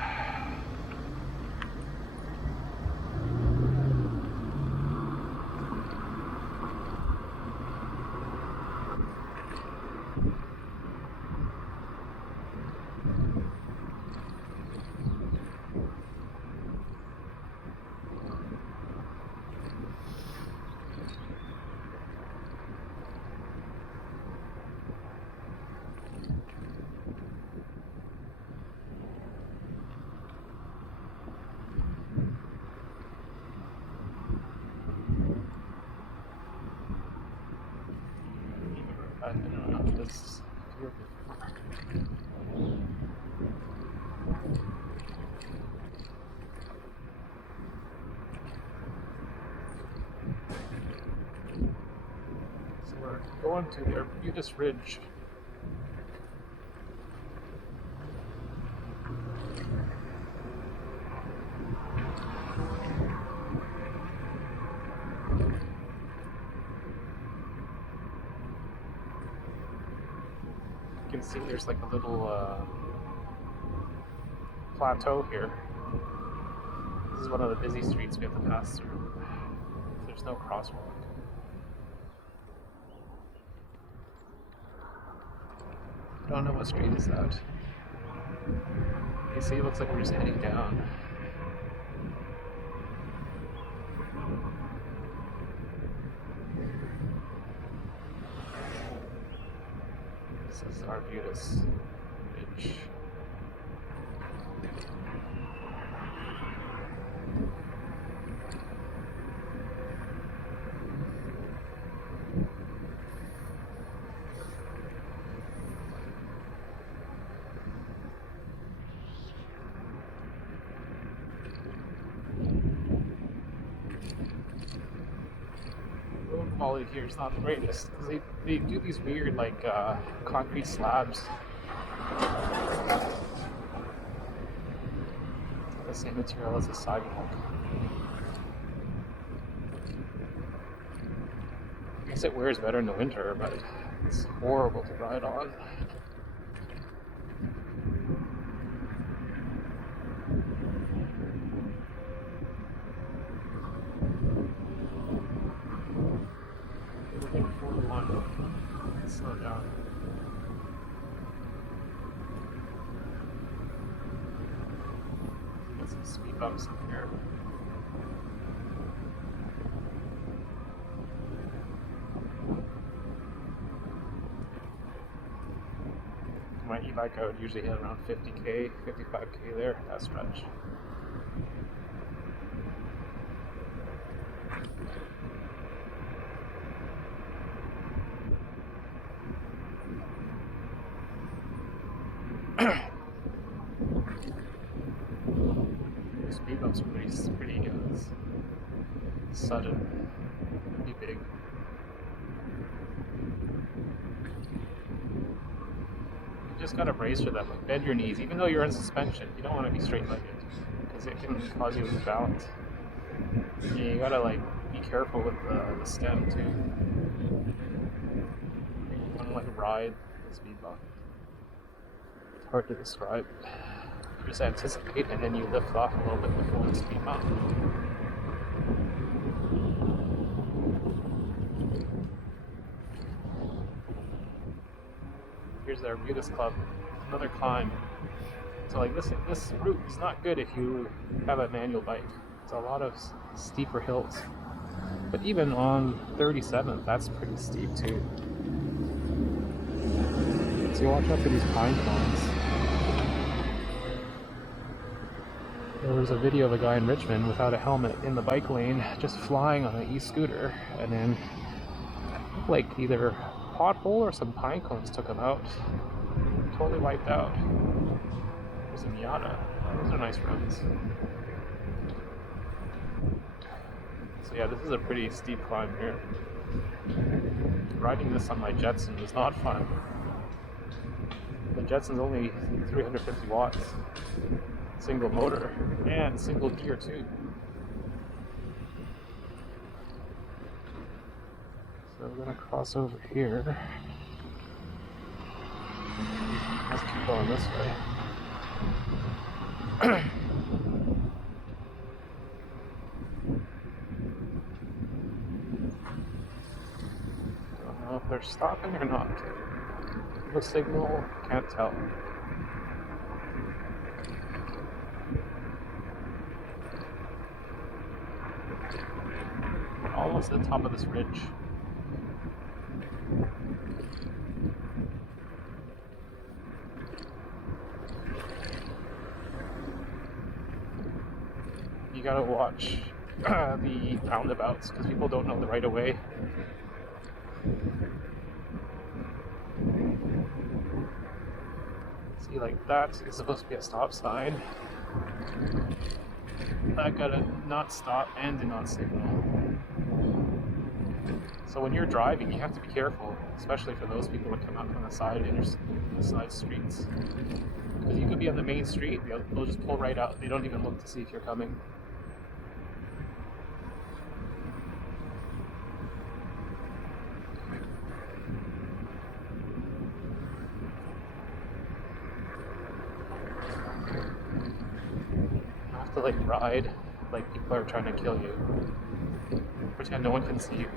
I don't know if this so we're going to the Arbutus Ridge. You can see there's like a little plateau here. This is one of the busy streets we have to pass through. There's no crosswalk. I don't know what street is that. You see, it looks like we're just heading down. This is Arbutus Ridge. quality here is not the greatest because they do these weird like concrete slabs. The same material as the sidewalk. I guess it wears better in the winter, but it's horrible to ride on. Slow down. Got some speed bumps in here. My e-bike I would usually hit around 50k, 55k there, that stretch. Speed bumps are pretty sudden, pretty big. You just gotta brace for them. Like bend your knees, even though you're in suspension. You don't want to be straight-legged because it can cause you to lose balance. Yeah, you gotta like be careful with the stem too. You want to like ride the speed bump. It's hard to describe. You just anticipate and then you lift off a little bit before the speed bump. Here's the Arbutus Club, another climb. So like this route is not good if you have a manual bike. It's a lot of steeper hills. But even on 37th, that's pretty steep too. So you watch out for these pine cones. There was a video of a guy in Richmond without a helmet in the bike lane, just flying on an e-scooter, and then like either a pothole or some pine cones took him out. Totally wiped out. There's a Miata. Those are nice roads. So yeah, this is a pretty steep climb here. Riding this on my Jetson was not fun. The Jetson's only 350 watts. Single motor and single gear too. So we're gonna cross over here. Let's keep going this way. Don't know if they're stopping or not. No signal, can't tell. Almost at the top of this ridge. You gotta watch the roundabouts because people don't know the right of way. See, like that is supposed to be a stop sign. I gotta not stop and do not signal. So when you're driving, you have to be careful, especially for those people that come out from the side streets. Because you could be on the main street, they'll just pull right out. They don't even look to see if you're coming. You have to like ride like people are trying to kill you. Pretend no one can see you.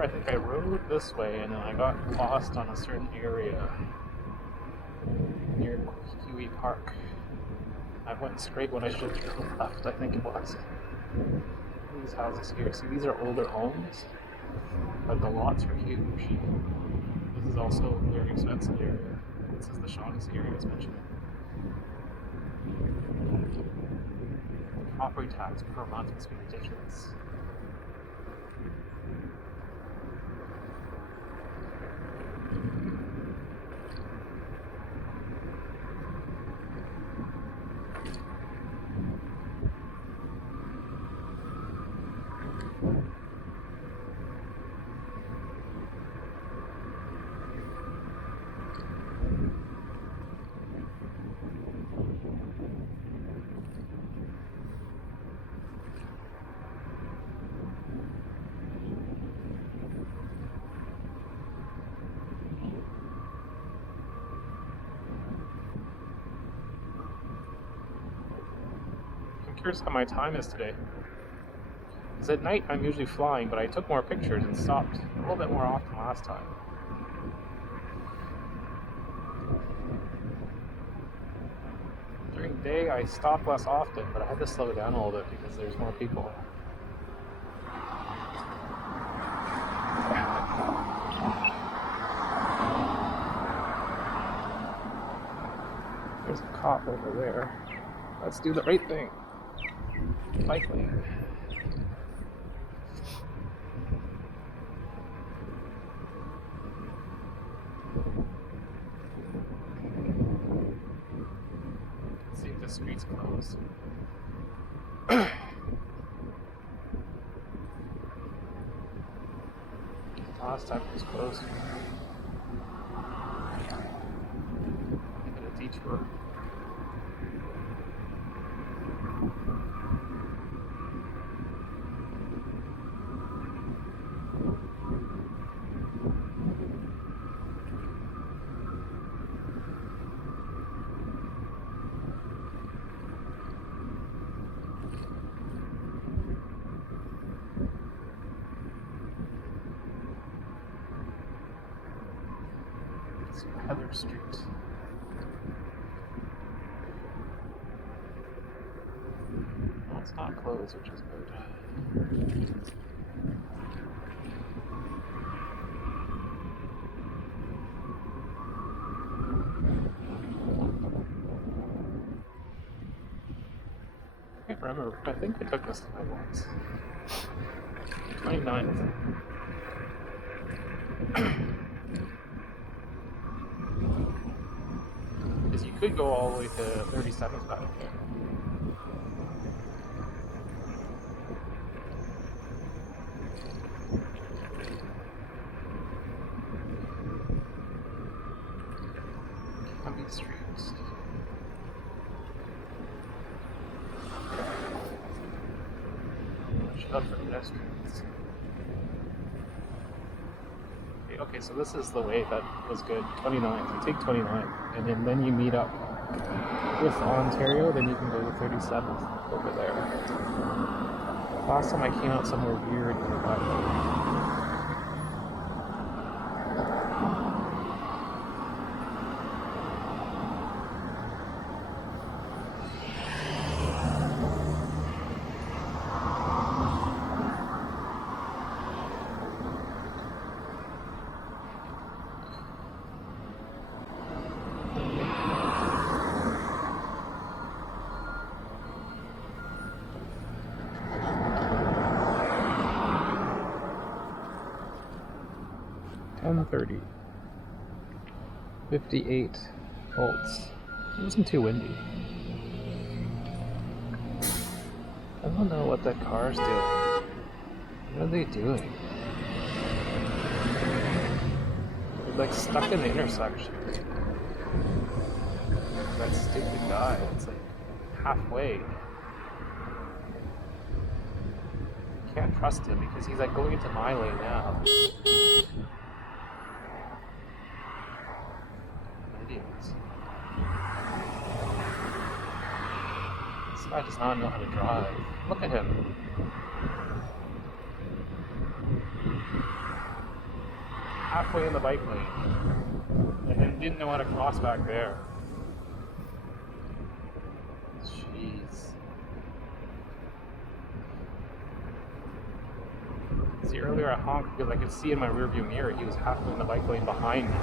I think I rode this way and then I got lost on a certain area near Kiwi Park. I went straight when I should have gone left, I think it was. These houses here, see, these are older homes, but the lots are huge. This is also a very expensive area. This is the Shaughnessy area I was mentioning. The property tax per month must be ridiculous. I'm curious how my time is today. Because at night I'm usually flying, but I took more pictures and stopped a little bit more often last time. During the day I stop less often, but I had to slow it down a little bit because there's more people. There's a cop over there. Let's do the right thing. Bike lane. Let's see if the street's closed. Last time it was closed. Give it a detour. Heather Street. Well, it's not closed, which is good. I can't remember. I think I took this line once. 29, I think. Because you could go all the way to 37th back there. Columbia Street. Shut up for pedestrians. Okay, so this is the way that was good. 29. You take 29, and then you meet up with Ontario, then you can go to 37th over there. Last time I came out somewhere weird near that way. .30. 58 volts. It wasn't too windy. I don't know what that car's doing. What are they doing? They're like stuck in the intersection. That stupid guy, it's like halfway. Can't trust him because he's like going into my lane now. Idiots. This guy does not know how to drive. Look at him. halfway in the bike lane and then didn't know how to cross back there. Jeez. See, earlier I honked because I could see in my rearview mirror he was halfway in the bike lane behind me.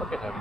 Look at him.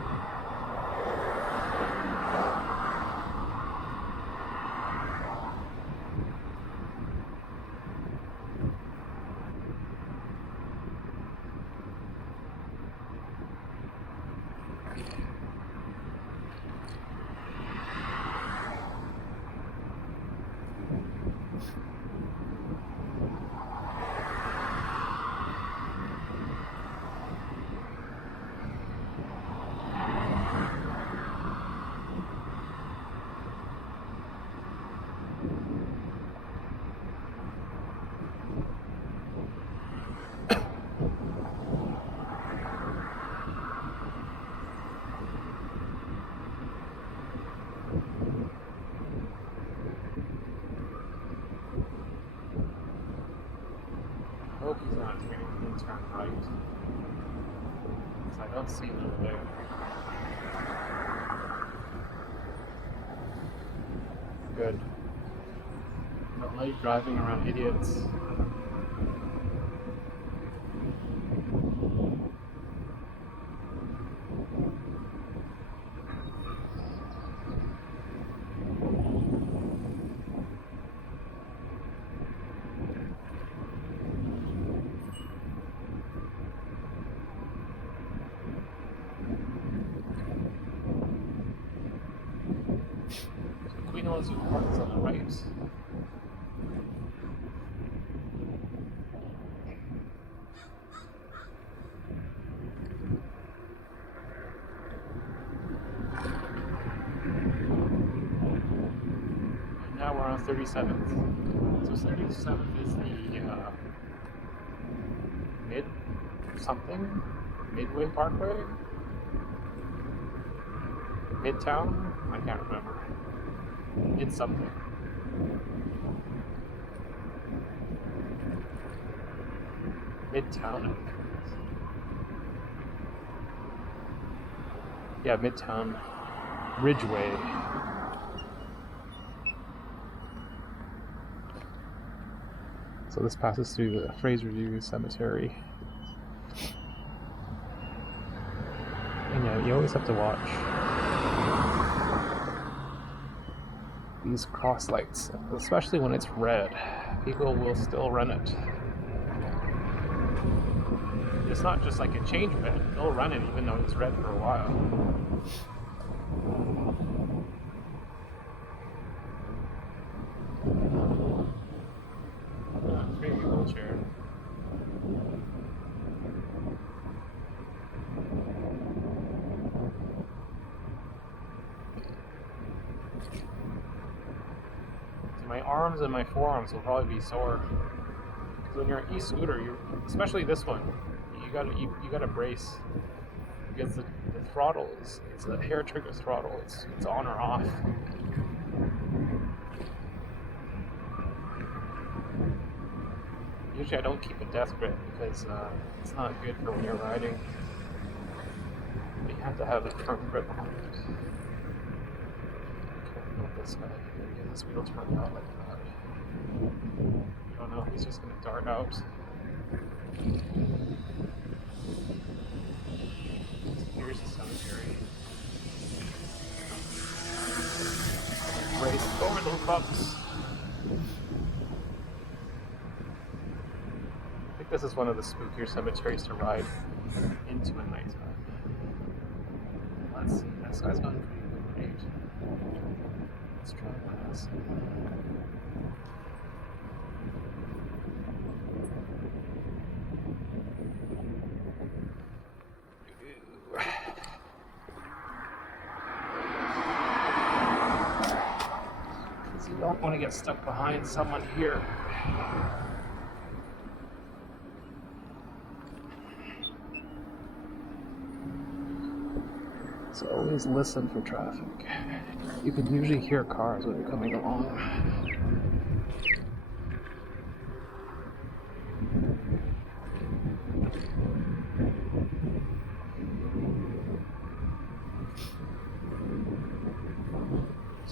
I hope he's not trying to turn right. Because I don't see him over there. Good. I don't like driving around idiots. Queen Park is on the right. And now we're on 37th. So 37th is the Midway Parkway? Midtown? I can't remember. It's something. Midtown. Yeah, Midtown. Ridgeway. So this passes through the Fraser View Cemetery. And yeah, you always have to watch these cross lights, especially when it's red. People will still run it. It's not just like a change red, they'll run it even though it's red for a while. Pretty wheelchair. My arms and my forearms will probably be sore. Because when you're an e-scooter, especially this one, you gotta brace because the throttle it's a hair trigger throttle. It's on or off. Usually I don't keep a death grip because it's not good for when you're riding. You have to have a firm grip on it. This guy, maybe this wheel turned out like that. I don't know, he's just gonna dart out. Here's the cemetery. Race over those bumps. I think this is one of the spookier cemeteries to ride into at night time. Let's see, this guy's going pretty great. Let's try this. Because you don't want to get stuck behind someone here. So always listen for traffic. You can usually hear cars when they're coming along.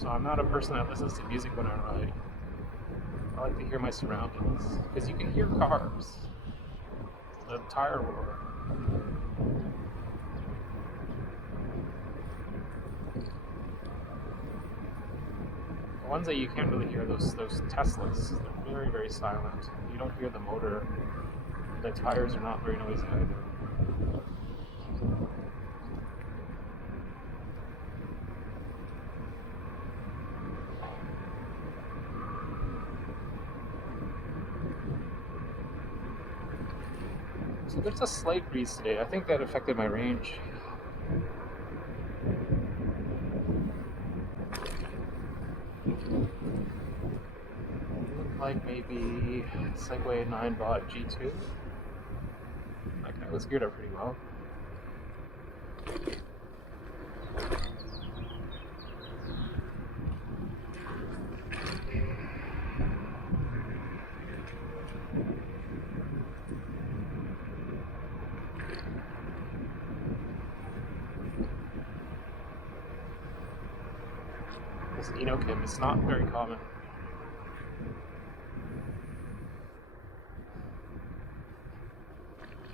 So I'm not a person that listens to music when I ride. I like to hear my surroundings because you can hear cars, the tire roar. The ones that you can't really hear, those Teslas, they're very, very silent. You don't hear the motor. The tires are not very noisy either. So there's a slight breeze today. I think that affected my range. Looked like maybe Segway 9-bot G2. That guy was geared up pretty well. This Inokim is not very common.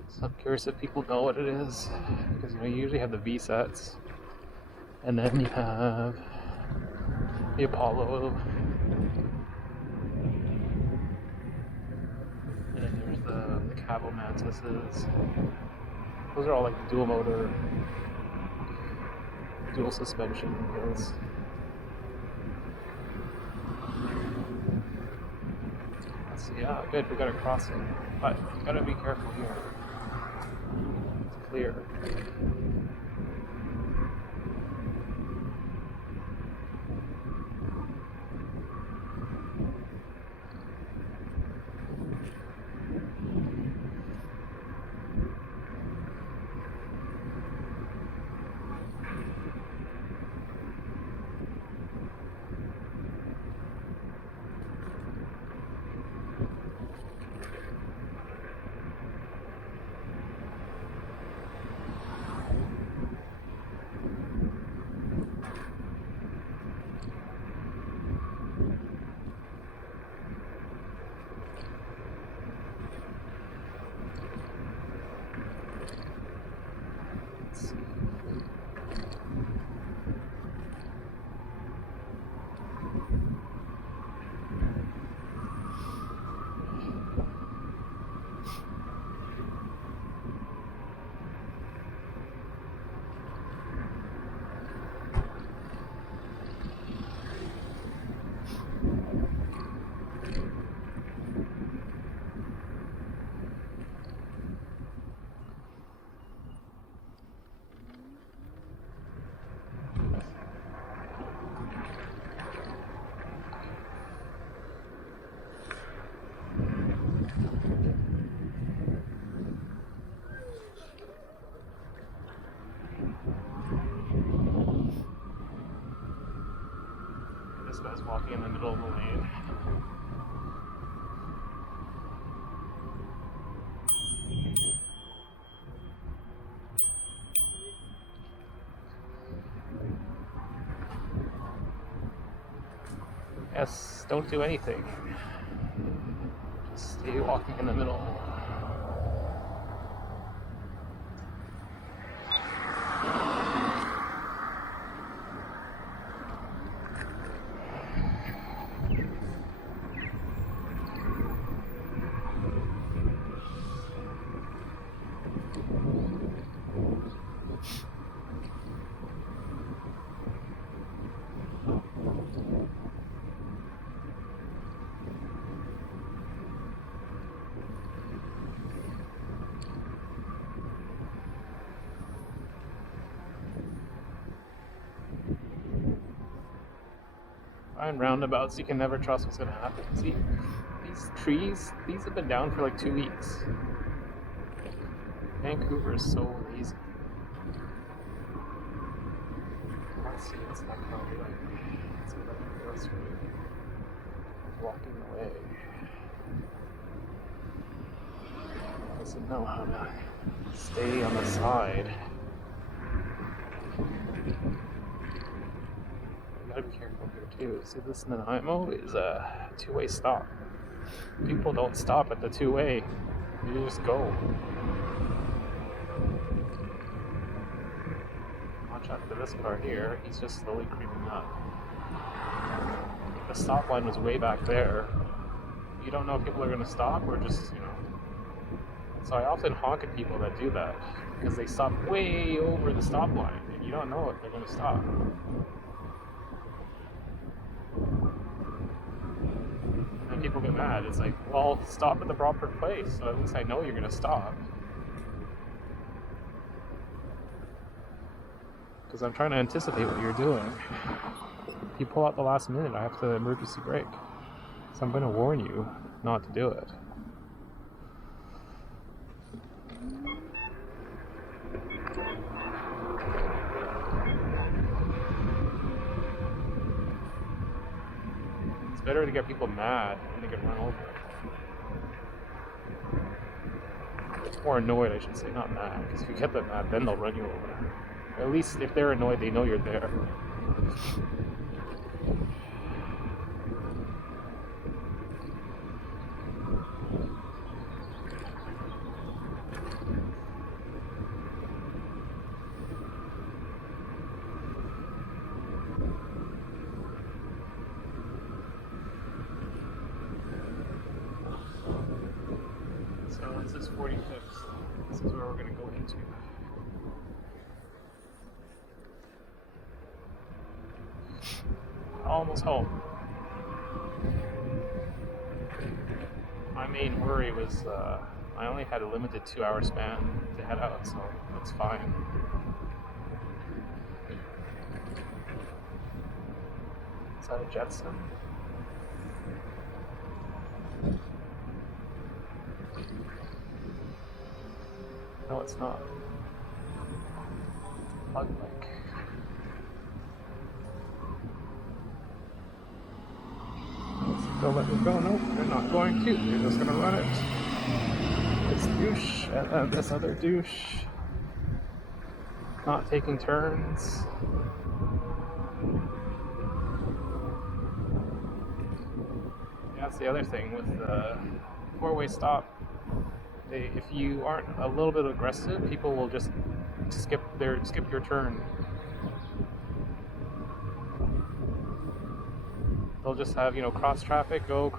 So I'm curious if people know what it is, because you usually have the V sets, and then you have the Apollo, and then there's the Cabo Mantises. Those are all like dual motor, dual suspension wheels. Yeah, good, we got a crossing, but you gotta be careful here. It's clear. This guy's walking in the middle of the lane. Yes, don't do anything. Just stay walking in the middle. Find roundabouts, you can never trust what's gonna happen. See, these trees, these have been down for like 2 weeks. Vancouver is so lazy. Let's see, what's that car like? Let's see if I can go through. Walking away. Doesn't know how to stay on the side. You gotta be careful here. too. See, this Nanaimo is a two-way stop. People don't stop at the two-way. You just go. Watch out for this car here. He's just slowly creeping up. The stop line was way back there. You don't know if people are going to stop or just, So I often honk at people that do that because they stop way over the stop line and you don't know if they're going to stop. And people get mad. It's like, well, stop at the proper place, so at least I know you're going to stop. Because I'm trying to anticipate what you're doing. If you pull out the last minute, I have to emergency brake. So I'm going to warn you not to do it. It's better to get people mad than to get run over. Or annoyed, I should say, not mad. Because if you get them mad, then they'll run you over. At least if they're annoyed, they know you're there. So this is 45th. This is where we're going to go into. Almost home. My main worry was I only had a limited 2-hour span to head out, so that's fine. Is that a Jetson? No, it's not. Plug bike. They'll let me go. Nope, they're not going to. They're just gonna run it. This douche and this other douche. Not taking turns. Yeah, that's the other thing with the four-way stop. If you aren't a little bit aggressive, people will just skip your turn. They'll just have, cross traffic go,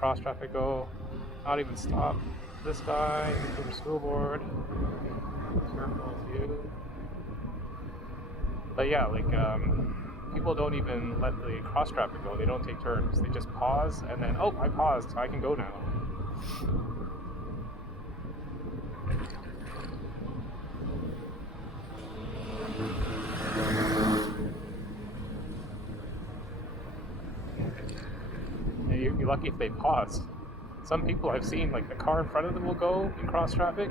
not even stop this guy, into the school board. Careful of you. But yeah, people don't even let the cross traffic go. They don't take turns. They just pause and then, oh, I paused, so I can go now. You'd be lucky if they pause. Some people I've seen, the car in front of them will go in cross traffic,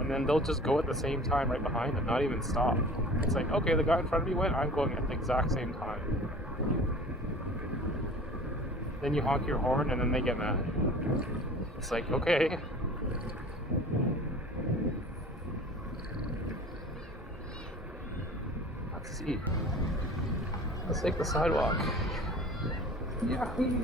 and then they'll just go at the same time right behind them, not even stop. It's like, okay, the guy in front of me went, I'm going at the exact same time. Then you honk your horn, and then they get mad. It's like, okay. Let's see. Let's take the sidewalk. Yahoo!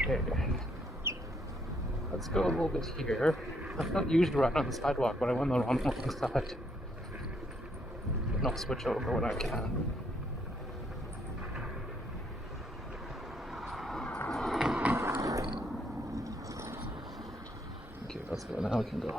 Okay. Let's go a little bit here. I don't usually run on the sidewalk, but I went on the wrong side. And I'll switch over when I can. Okay, let's go. Now we can go.